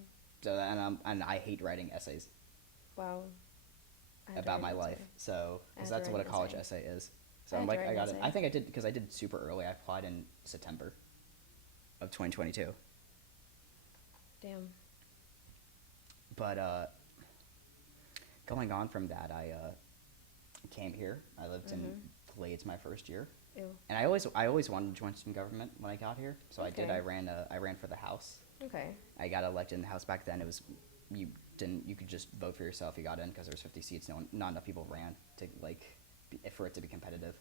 So and I hate writing essays Wow. I had to about write my an life. essay. So I had because to that's write what a an college essay. essay is. So I I'm had to like write I an got it. essay. I think I did because I did super early. I applied in September of 2022. Damn. But going on from that, I came here. I lived in Glades my first year, Ew. and I always wanted to join student government when I got here. So I did. Okay. I ran for the House. Okay. I got elected in the House. Back then it was you could just vote for yourself. You got in because there was 50 seats. Not enough people ran to for it to be competitive.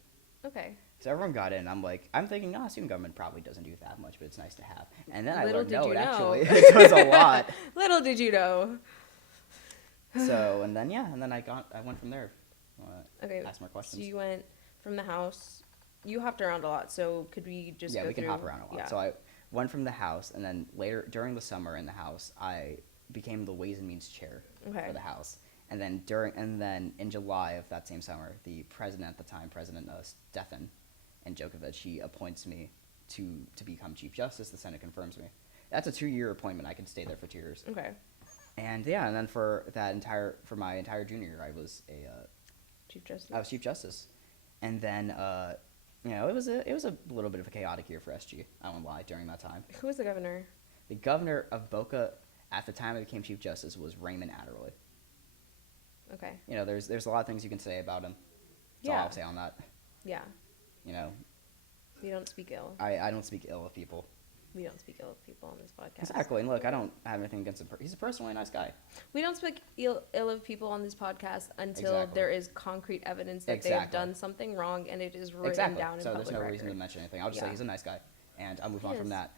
Okay. So everyone got in. I'm thinking, student government probably doesn't do that much, but it's nice to have. And then Little I learned, did no, you it know. actually it does a lot. Little did you know. So and then I went from there. Okay. Ask more questions. So you went from the house. You hopped around a lot. So could we just Yeah, go we can through? hop around a lot. Yeah. So I went from the House, and then later during the summer in the House, I became the Ways and Means Chair Okay. for the House. And then in July of that same summer, the president at the time, President Stefan and Djokovic, he appoints me to become Chief Justice. The Senate confirms me. That's a 2-year appointment. I can stay there for 2 years. Okay. And yeah, and then for my entire junior year, I was Chief Justice. I was Chief Justice. And then it was a little bit of a chaotic year for SG. I won't lie. During that time, Who was the governor? the governor of Boca at the time I became Chief Justice was Raymond Adderley. Okay. There's a lot of things you can say about him. That's all Yeah. I'll say on that. Yeah. You don't speak ill. I don't speak ill of people. We don't speak ill of people on this podcast. Exactly. And look, I don't have anything against him. He's a personally nice guy. We don't speak ill of people on this podcast until Exactly. there is concrete evidence that they have done something wrong and it is written Exactly. down in So public there's no record. reason to mention anything. I'll just say Yeah. he's a nice guy, and I'll move He on from is. that.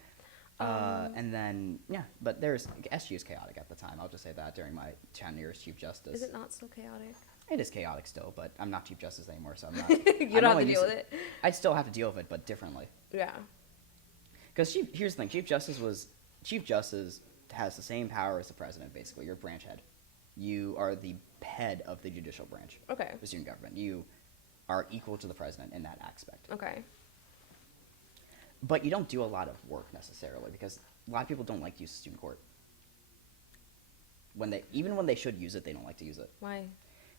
And then but SG is chaotic at the time. I'll just say that during my tenure as Chief Justice. Is it not so chaotic? It is chaotic still, but I'm not Chief Justice anymore, so I'm not. You don't have to deal with it. I'd still have to deal with it, but differently. Yeah. Because here's the thing: Chief Justice has the same power as the president. Basically, you're branch head. You are the head of the judicial branch. Okay. The student government. You are equal to the president in that aspect. Okay. But you don't do a lot of work necessarily because a lot of people don't like to use student court. Even when they should use it, they don't like to use it. Why?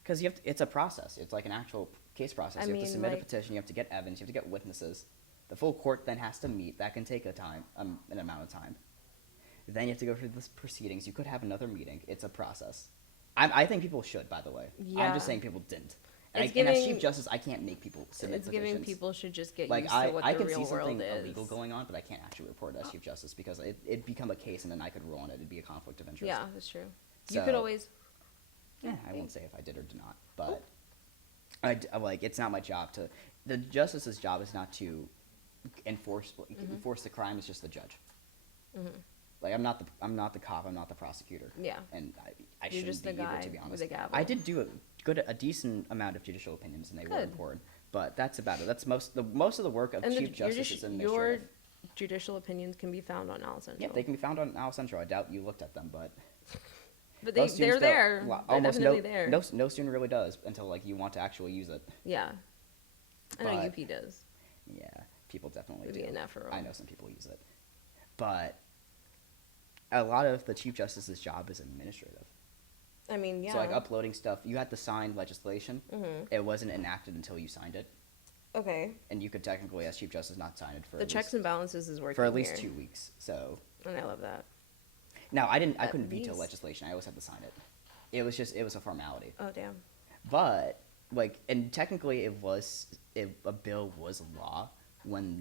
Because it's a process. It's like an actual case process. You have to submit a petition. You have to get evidence. You have to get witnesses. The full court then has to meet. That can take an amount of time. Then you have to go through the proceedings. You could have another meeting. It's a process. I think people should, by the way. Yeah. I'm just saying people didn't. And as giving- Chief Justice, I can't make people submit It's petitions. giving people should just get Like used to what I the can real see something world is. illegal going on, but I can't actually report it as Chief Justice because it'd become a case and then I could rule on it. It'd be a conflict of interest. Yeah, that's true. So, You could always. I won't say if I did or did not, but it's not my job to. The justice's job is not to enforce the crime. It's just the judge. Mm-hmm. Like I'm not the cop. I'm not the prosecutor. Yeah. And I You're shouldn't just be the either, guy to be honest. with a gavel. I did do a decent amount of judicial opinions, and they were Good. important. But that's about it. That's most of the work of And Chief Justice is your administrative. judicial opinions can be found on Alice Central. Yeah, they can be found on Alice Central. I doubt you looked at them, but But most students they're don't. there. They're Almost definitely there. no student really does until you want to actually use it. Yeah. I know But- UP does. Yeah, people definitely Maybe do. an afro. I know some people use it, but a lot of the Chief Justice's job is administrative. I mean, yeah. So uploading stuff, you had to sign legislation. Mhm. It wasn't enacted until you signed it, Okay. and you could technically, as Chief Justice, not sign it for The at checks least, and balances is working for at least here. 2 weeks. So And I love that. now I At couldn't veto least. legislation. I always had to sign it. It was a formality. Oh, damn. But and technically a bill was law when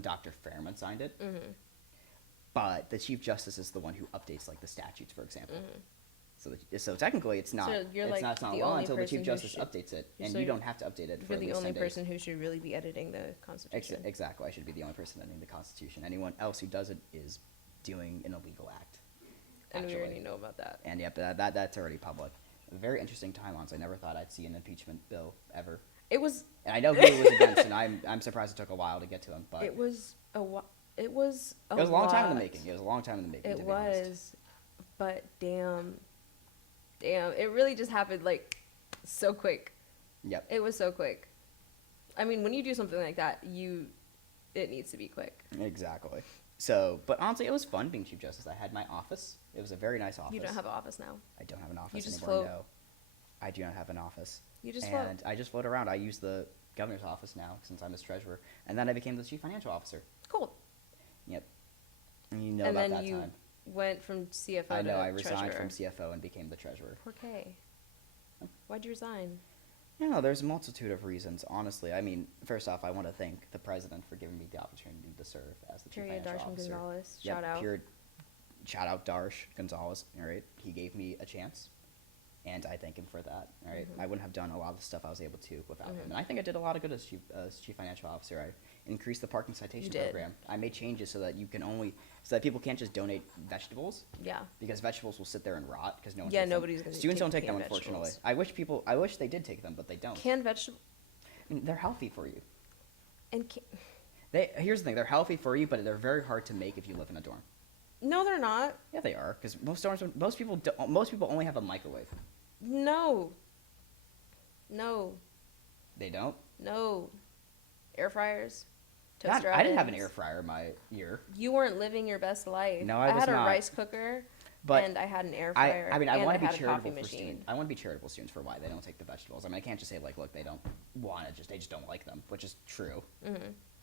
Dr. Fairman signed it. Mm-hmm. But the Chief Justice is the one who updates the statutes, for example. Mm-hmm. So technically, it's not. So you're, it's like, not the law only until the Chief person who Justice should- updates it, and so you don't have to update it for You're at the least only 10 days. person who should really be editing the Constitution. Exactly. I should be the only person editing the Constitution. Anyone else who does it is doing an illegal act. And we actually. already know about that. And yep, that's already public. A very interesting timelines. I never thought I'd see an impeachment bill ever. It was. And I know who he was against, and I'm surprised it took a while to get to him. But It was It was It was a long time in the lot. making. It was a long time in the making. It to be honest. was, but damn, it really just happened like so quick. Yep. It was so quick. I mean, when you do something like that, it needs to be quick. Exactly. So, but honestly, it was fun being Chief Justice. I had my office. It was a very nice office. You don't have an office now. I don't have an office You just anymore. float. No, I do not have an office. You just and float. I just float around. I use the governor's office now since I'm his treasurer, and then I became the chief financial officer. Cool. Yep. And you know And about then that you time. went from CFO I know. to I resigned treasurer. from CFO and became the treasurer. Poor K. Why'd you resign? You know, there's a multitude of reasons. Honestly, I mean, first off, I want to thank the president for giving me the opportunity to serve as the chief Period. financial Darshan officer. Gonzalez. Yep, Shout out. period. Shout out Darsh Gonzalez. All right, he gave me a chance, and I thank him for that. All right? I wouldn't have done a lot of the stuff I was able to without him, and I think I did a lot of good as chief financial officer. I increased the parking citation did. program. I made changes so that so that people can't just donate vegetables, Yeah. because vegetables will sit there and rot because no one. Yeah, takes them. nobody's gonna Students take don't take them, canned unfortunately. vegetables. I wish they did take them, but they don't. Canned vegetable I mean, they're healthy for you. and Here's the thing: they're healthy for you, but they're very hard to make if you live in a dorm. no, they're not. Yeah, they are, because most people only have a microwave. No. No. They don't. No. Air fryers. God, Toaster I didn't have an ovens. air fryer my year, You weren't living your best life. No, I was had a not. rice cooker, but and I had an air fryer. I mean, I and want to be had a coffee charitable for machine. students. I want to be charitable students for why they don't take the vegetables. I mean, I can't just say like, look, they don't want it, they just don't like them, which is true, and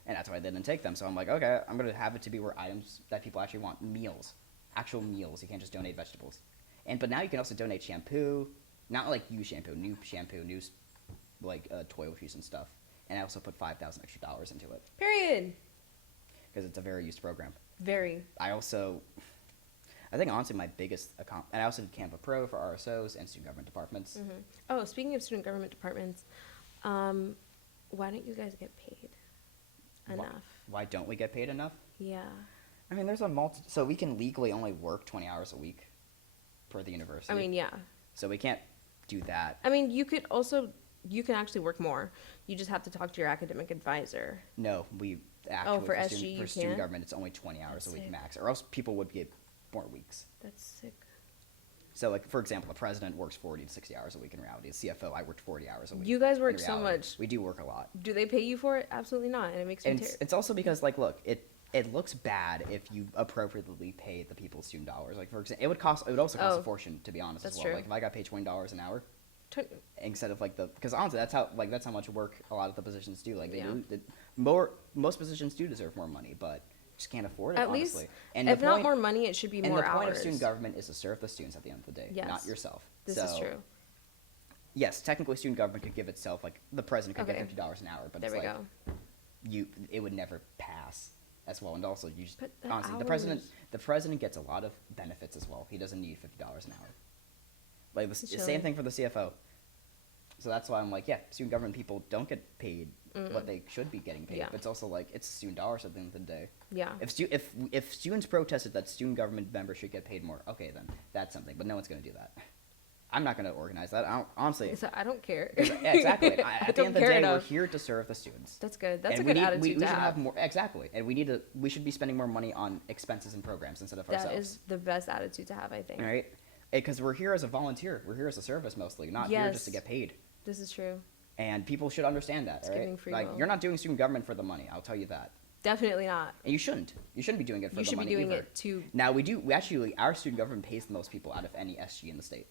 that's why they didn't take them. So I'm like, okay, I'm gonna have it to be where items that people actually want, actual meals. You can't just donate vegetables, but now you can also donate shampoo, not like used shampoo, new toiletries and stuff. And I also put $5,000 extra into it Period. because it's a very used program. Very. I think honestly my biggest and I also did Canva Pro for RSOs and student government departments. Oh, speaking of student government departments, why don't you guys get paid enough? Why don't we get paid enough? Yeah. I mean, there's so we can legally only work 20 hours a week per the university. I mean, yeah. So we can't do that. I mean, you can actually work more. You just have to talk to your academic advisor. No, we actually for SG student, you for student can? government it's only 20 hours a week Sick. max, or else people would get more weeks. That's sick. So, like, for example, the president works 40 to 60 hours a week in reality. As CFO, I worked 40 hours a week. You guys in work so reality. much. We do work a lot. Do they pay you for it? Absolutely not. And it makes me And it's also because, like, look, it looks bad if you appropriately pay the people student dollars. Like, for example, it would also cost a fortune, to be honest, That's as well. true. Like, if I got paid $20 an hour Twen- instead of, like, because honestly, that's how much work a lot of the positions do. Like, Yeah. most positions do deserve more money, but just can't afford it, At honestly. least, And if the not point- more money, it should be and more the point hours. of student government is to serve the students at the end of the day, Yes. not yourself. This is So, true. Yes, technically, student government could give itself, like, the president could Okay. get $50 an hour, but There it's we like go. it would never pass as well. And also, you just But the honestly, hours- the president gets a lot of benefits as well. He doesn't need $50 an hour. Like the Chilling. same thing for the CFO. So that's why I'm like, yeah, student government people don't get paid what they should be getting paid. Yeah. But it's also like it's student dollars at the end of the day. Yeah. If students protested that student government members should get paid more, okay, then that's something. But no one's going to do that. I'm not going to organize that. Honestly. So I don't care. Yeah, exactly. At the end of the day, enough. we're here to serve the students. That's good. That's And a good attitude we to should have. have more exactly, and we should be spending more money on expenses and programs instead of That ourselves. is the best attitude to have, I think. All right, because we're here as a volunteer. We're here as a service mostly, not here just to Yes. get paid. This is true. And people should understand that. It's all right? giving free Like will. you're not doing student government for the money. I'll tell you that. Definitely not. And you shouldn't. You shouldn't be doing it for You the should be money doing either. it to. Now we actually our student government pays the most people out of any SG in the state.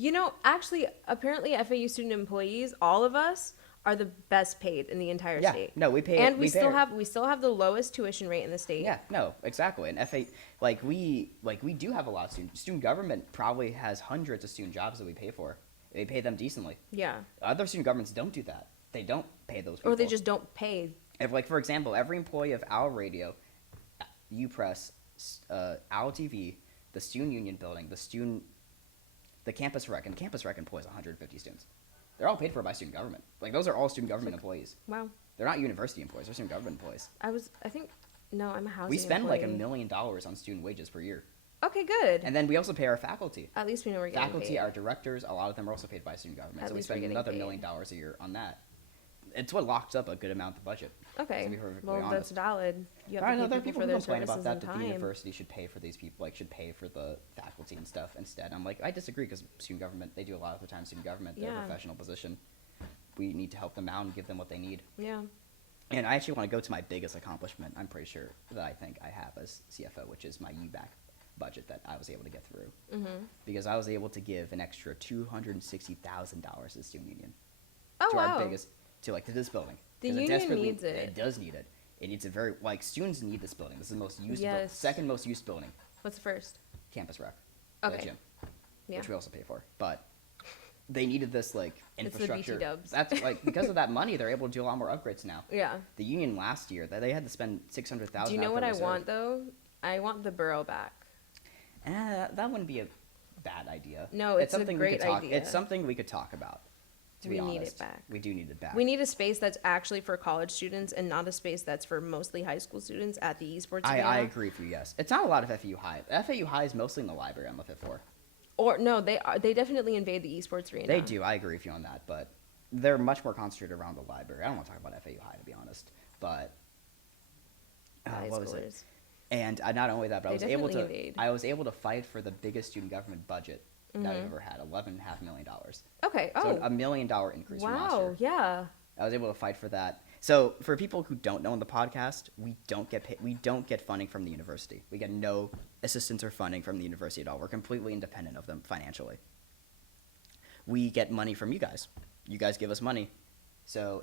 You know, actually, apparently, FAU student employees, all of us, are the best paid in the entire Yeah, state. no, we pay, and we pay still our- have the lowest tuition rate in the state. Yeah, no, exactly. And we do have a lot of student government probably has hundreds of student jobs that we pay for. They pay them decently. Yeah. Other student governments don't do that. They don't pay those people. Or they just don't pay. If, like, for example, every employee of Owl Radio, UPress, Owl TV, the student union building, the campus rec, and campus rec employs 150 students. They're all paid for by student government. Like, those are all student government employees. Wow. They're not university employees. They're student government employees. No, I'm a housing We spend employee. like $1 million on student wages per year. Okay, good. And then we also pay our faculty. At least we know we're getting Faculty, paid. our directors, a lot of them are also paid by student government. At So we least we're spend getting another $1 paid. million a year on that. it's what locks up a good amount of the budget. Okay. To be perfectly Well, honest. that's valid. You I have know to there are pay people for who their complain services about and that the time. university should pay for these people, like should pay for the faculty and stuff instead. I'm like, I disagree because student government, they do a lot of the time student government, they're Yeah. a professional position. We need to help them out and give them what they need. Yeah. And I actually want to go to my biggest accomplishment, I'm pretty sure, that I think I have as CFO, which is my UBAC budget that I was able to get through. Mm-hmm. Because I was able to give an extra $260,000 to the student union. Oh, to wow. our biggest, to this building. The 'Cause union needs it. It does need it. It needs a very, like, students need this building. This is the most used, Yes. second most used building, What's the first? campus rec. The Okay. gym, Yeah. which we also pay for. But they needed this, like, It's the BT infrastructure. dubs. That's, like, because of that money, they're able to do a lot more upgrades now. Yeah. The union last year, they had to spend $600,000. Do you know what I want though? I want the borough back. That wouldn't be a bad idea. No, it's a something we great could talk. idea. It's something we could talk about. To be We need it honest, back. we do need it back. We need a space that's actually for college students and not a space that's for mostly high school students at the esports arena. I agree with you. Yes, it's not a lot of FAU High. FAU High is mostly in the library on the fifth floor. Or no, they definitely invade the esports arena. They do. I agree with you on that, but they're much more concentrated around the library. I don't want to talk about FAU High to be honest, but High what was it? schoolers. And not only that, but They I was able definitely to invade. I was able to fight for the biggest student government budget that I've Mhm. ever had, $11.5 million. Okay. So Oh. $1 million increase from last Wow. year. Yeah. I was able to fight for that. So for people who don't know in the podcast, we don't get we don't get funding from the university. We get no assistance or funding from the university at all. We're completely independent of them financially. We get money from you guys. You guys give us money. So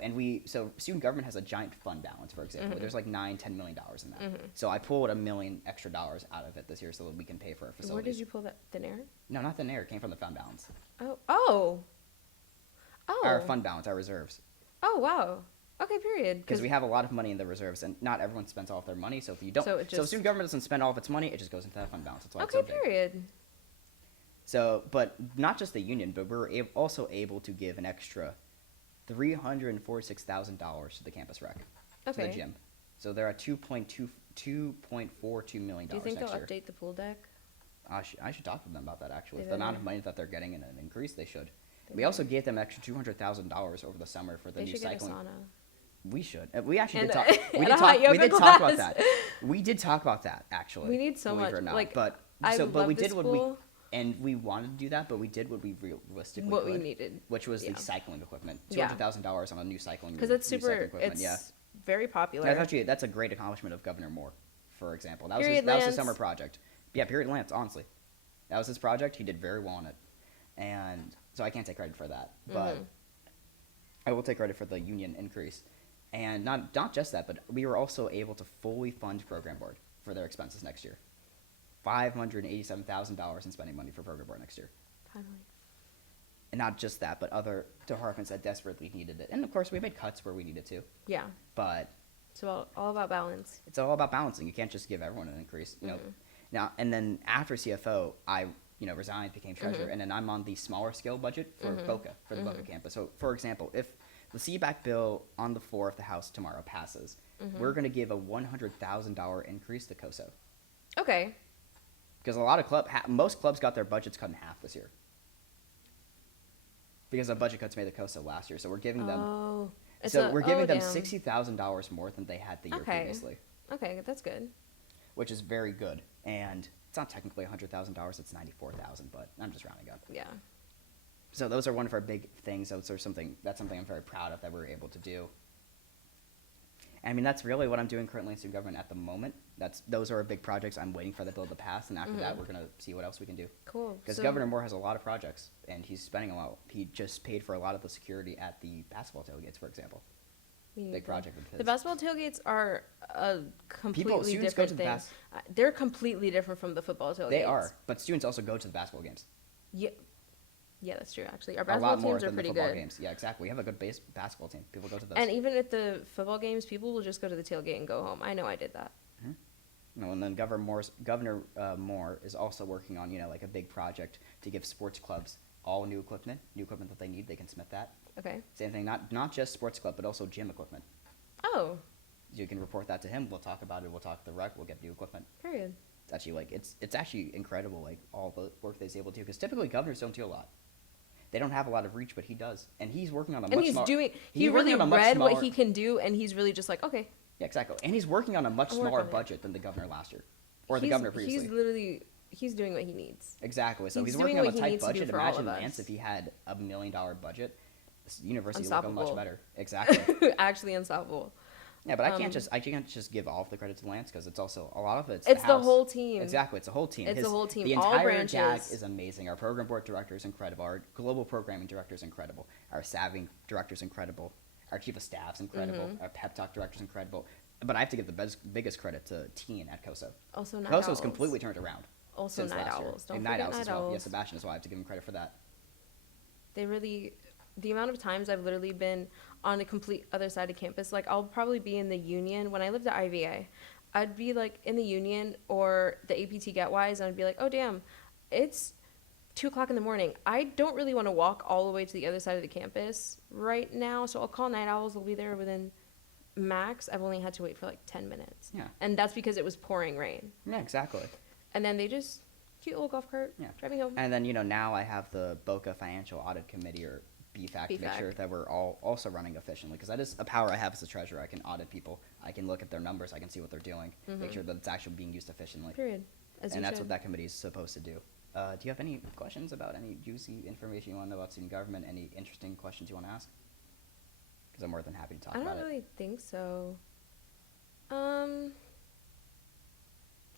student government has a giant fund balance, for example. Mhm. There's like $9-10 million in that. Mhm. So I pulled $1 million extra out of it this year so that we can pay for our facilities. Where did you pull that thin air? No, not the air. It came from the fund balance. Oh. Oh. Oh. Our fund balance, our reserves. Oh wow. Okay. Period. Because we have a lot of money in the reserves, and not everyone spends all of their money. So if you don't, So it so just- student government doesn't spend all of its money, it just goes into that fund balance. That's why Okay. it's so big. Period. So, but not just the union, but we're also able to give an extra $346,000 to the campus rec, to the Okay. gym. So they're at $2.42 million Do you think next they'll year. update the pool deck? I should talk to them about that actually. They The amount better. of money that they're getting in an increase, they should. They We also gave them extra $200,000 over the summer for the They new should get a cycling. sauna. We should. We actually And did talk. and a hot yoga We did talk about class. that. We did talk about that actually. We need so believe much. it or not. Like, but I but love we this did what pool. and we wanted to do that, but we did what we realistically What we could, needed. which was Yeah. the cycling equipment. Yeah. $200,000 on a new cycling. Because it's new super. cycling equipment, It's yeah. very popular. That's a great accomplishment of Governor Moore, for example. That was Period, that was his Lance. summer project. Yeah, period, Lance. Honestly, that was his project. He did very well on it, and so I can't take credit for that, but Mhm. I will take credit for the union increase, and not just that, but we were also able to fully fund program board for their expenses next year. $587,000 in spending money for program board next year. Finally. And not just that, but other departments that desperately needed it. And of course, we made cuts where we needed to, Yeah. but It's all about balance. it's all about balancing. You can't just give everyone an increase, you know. Mhm. Now, and then after CFO, I resigned, became treasurer, Mhm. and then I'm on the smaller scale budget for Mhm. Boca, for the Boca Mhm. campus. So, for example, if the CBAC bill on the floor of the House tomorrow passes, Mhm. we're going to give a $100,000 increase to COSO. Okay. Because most clubs got their budgets cut in half this year. Because the budget cuts made the COSO last year, so we're giving them. Oh. We're giving them damn. $60,000 more than they had the year Okay. previously, Okay, that's good. which is very good. And it's not technically $100,000; it's $94,000, but I'm just rounding up. Yeah. So those are one of our big things. That's something I'm very proud of that we're able to do. I mean, that's really what I'm doing currently in student government at the moment. Those are our big projects. I'm waiting for the bill to pass, and after that, Mhm. we're gonna see what else we can do. Cool. Because So- Governor Moore has a lot of projects, and he's spending a lot. He just paid for a lot of the security at the basketball tailgates, for example. we need Big to- project of his. The basketball tailgates are a completely students go different to the thing. They're completely different from the football tailgates. They are, but students also go to the basketball games. Yeah. Yeah, that's true. Actually, our A basketball lot more teams are than the pretty football good. games. Yeah, exactly. We have a good basketball team. People go to those. And even at the football games, people will just go to the tailgate and go home. I know I did that. And then Governor Moore is also working on like a big project to give sports clubs all new equipment that they need. They can submit that. Okay. Same thing, not just sports club, but also gym equipment. Oh, You can report that to him. We'll talk about it. We'll talk to the rec. We'll get new equipment. period. It's actually it's actually incredible, like all the work that he's able to do. Because typically governors don't do a lot. they don't have a lot of reach, but he does, and he's working on a And much he's smaller. doing. He he's working really on a much read what smaller- he can do, and he's really just like, okay. Yeah, exactly, and he's working on a much I'll work smaller on it. budget than the governor last year, or the He's- governor previously. He's literally doing what he needs. Exactly. So He's he's doing working on a what he tight needs to do budget. for all Imagine of us. Lance if he had $1 million budget. This university would look much Unstoppable. better. Exactly. Actually unstoppable. Yeah, but I can't just give all of the credit to Lance because it's also a lot of it's It's the the house. whole team. Exactly, it's a whole team. It's the whole team, The all entire branches. JAG is amazing. Our program board director is incredible. Our global programming director is incredible. Our SAVing director is incredible. Our chief of staff's incredible. Mm-hmm. Our pep talk director is incredible. But I have to give the biggest credit to Teen at COSO. Also, Night COSO's Owls. completely turned around. Also, since Night last year. Owls. Don't And Night forget Owls as Night well. Owls. Yeah, Sebastian as well. I have to give him credit for that. They really, the amount of times I've literally been on the complete other side of campus, like I'll probably be in the Union. When I lived at IVA, I'd be like in the Union or the APT Getwise, and I'd be like, oh damn, it's 2:00 in the morning. I don't really want to walk all the way to the other side of the campus right now, so I'll call Night Owls. They'll be there within max. I've only had to wait for like 10 minutes. Yeah. And that's because it was pouring rain. Yeah, exactly. And then they just, cute little golf cart, Yeah. drive me home. And then, now I have the BOCA Financial Audit Committee, or BFAC, to make BFAC. sure that we're all also running efficiently. Because that is a power I have as a treasurer. I can audit people. I can look at their numbers. I can see what they're doing. Make sure that it's actually being used efficiently. Period. As And you that's should. what that committee is supposed to do. Do you have any questions about any juicy information you want to know about student government? Any interesting questions you want to ask? Because I'm more than happy to talk I about don't it. really think so.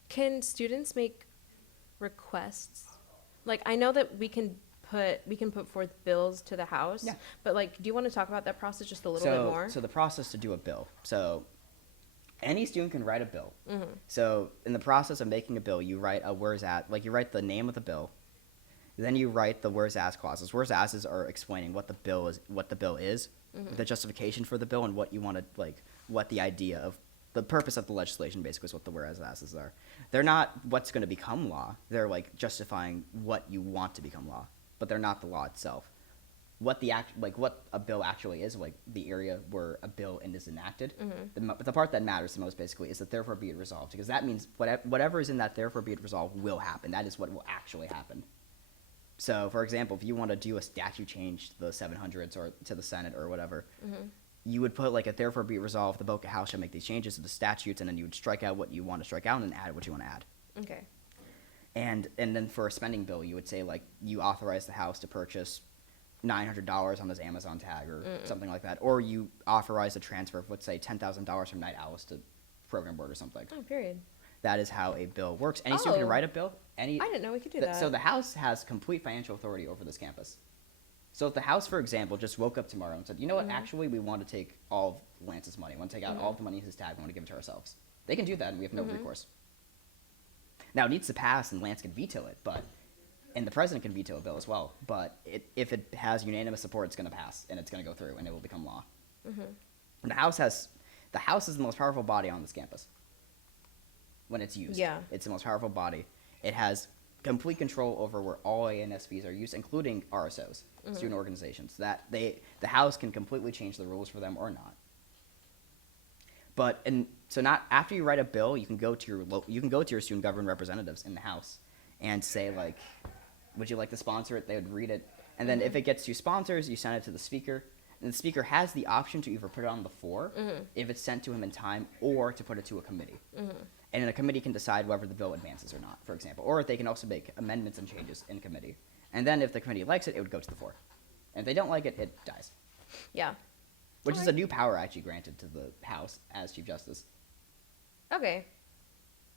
Can students make requests? Like, I know that we can put forth bills to the House. Yeah. But like, do you want to talk about that process just a little bit more? So the process to do a bill. So any student can write a bill. Mm-hmm. So in the process of making a bill, you write a where's at, like you write the name of the bill, then you write the where's as clauses. Where's as's are explaining what the bill is, the justification for the bill, and what you want to what the idea of the purpose of the legislation basically is what the whereas as's are. They're not what's going to become law. They're like justifying what you want to become law, but they're not the law itself. What what a bill actually is, like the area where a bill is enacted. The part that matters the most basically is that therefore be it resolved, because that means whatever is in that therefore be it resolved will happen. That is what will actually happen. So, for example, if you want to do a statute change to the 700s or to the Senate or whatever, you would put like a therefore be it resolved, the BOCA House shall make these changes to the statutes, and then you would strike out what you want to strike out and then add what you want to add. Okay. And then for a spending bill, you would say like you authorize the House to purchase $900 on this Amazon tag or something like that, or you authorize a transfer of, let's say, $10,000 from Night Owls to program board or something. Oh, period. That is how a bill works. Any student can write a bill. I didn't know we could do that. So the House has complete financial authority over this campus. So if the House, for example, just woke up tomorrow and said, you know what, actually we want to take all of Lance's money, we want to take out all of the money in his tag, we want to give it to ourselves. They can do that, and we have no recourse. Now it needs to pass, and Lance can veto it, and the president can veto a bill as well. But if it has unanimous support, it's going to pass, and it's going to go through, and it will become law. And the House is the most powerful body on this campus. When it's used, Yeah. It's the most powerful body. It has complete control over where all ANSVs are used, including RSOs, student organizations. That the House can completely change the rules for them or not. But so not after you write a bill, you can go to your student government representatives in the House and say like, would you like to sponsor it? They would read it, and then if it gets to sponsors, you send it to the speaker, and the speaker has the option to either put it on the floor if it's sent to him in time, or to put it to a committee. And then a committee can decide whether the bill advances or not, for example, or they can also make amendments and changes in committee. And then if the committee likes it, it would go to the floor. And if they don't like it, it dies. Yeah. Which is a new power actually granted to the House as Chief Justice. Okay.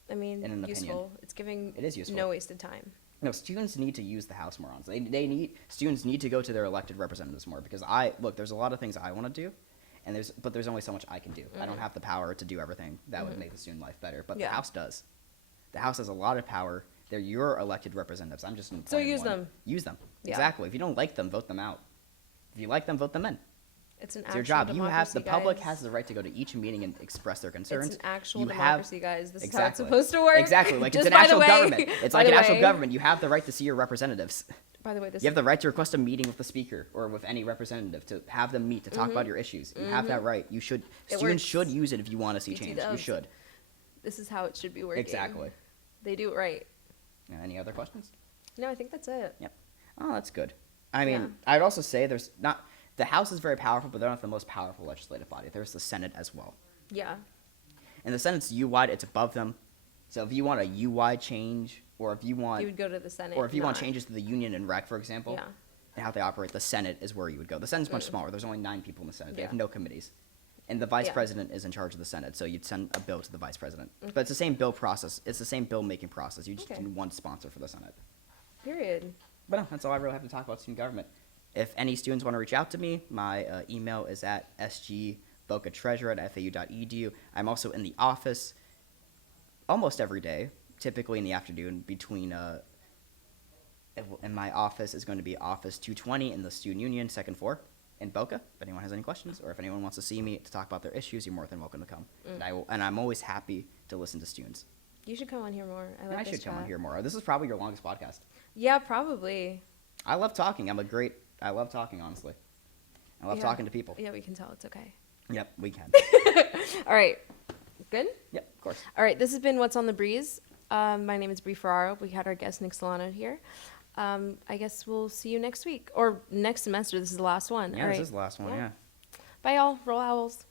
I mean, In an useful. opinion. It's giving It is useful. no wasted time. No, students need to use the House more on. Students need to go to their elected representatives more, because there's a lot of things I want to do, but there's only so much I can do. I don't have the power to do everything that would make the student life better, but Yeah. the House does. The House has a lot of power. They're your elected representatives. I'm just an So appointed use one. them. Use them. Yeah. Exactly. If you don't like them, vote them out. If you like them, vote them in. It's an It's your actual job. democracy, The public guys. has the right to go to each meeting and express their concerns. It's an actual You democracy, guys. This is how it's Exactly. supposed to work. Exactly. Like it's Just an by the actual way- government. It's by like the an actual way- government. You have the right to see your representatives. By the way, this You have the right to request a meeting with the speaker or with any representative to have them meet to talk about your issues. You have that right. You should. It Students works. should use it if you want to see BT change. You dubs. should. this is how it should be working. Exactly. They do it right. Any other questions? No, I think that's it. Yep. Oh, that's good. I mean, Yeah. I'd also say there's not the House is very powerful, but they're not the most powerful legislative body. There's the Senate as well, Yeah. and the Senate's U-wide. It's above them. So if you want a U-wide change, or if you want, You would go to the Senate. or if you want not- changes to the union and rec, for example, Yeah. and how they operate, the Senate is where you would go. The Senate's much smaller. There's only 9 people in the Senate. They have Yeah. no committees. And the vice Yeah. president is in charge of the Senate, so you'd send a bill to the vice president. But it's the same bill process. It's the same bill making process. You just Okay. need one sponsor for the Senate. Period. But no, that's all I really have to talk about student government. If any students want to reach out to me, my email is at sgbocatreasurer@fau.edu. I'm also in the office almost every day, typically in the afternoon between in my office is going to be office 220 in the student union, second floor in Boca. If anyone has any questions or if anyone wants to see me to talk about their issues, you're more than welcome to come. And I'm always happy to listen to students. You should come on here more. I like And I this should come on chat. here more. This is probably your longest podcast. Yeah, probably. I love talking. I love talking, honestly. I love Yeah. talking to people. Yeah, we can tell it's okay. Yep, we can. All right. Good? Yep, of course. All right, this has been What's on the Breeze. My name is Bree Ferraro. We had our guest Nick Silano here. I guess we'll see you next week or next semester. This is the last one. Yeah, All this right. is the last one, Yeah. yeah. Bye, y'all. Roll owls.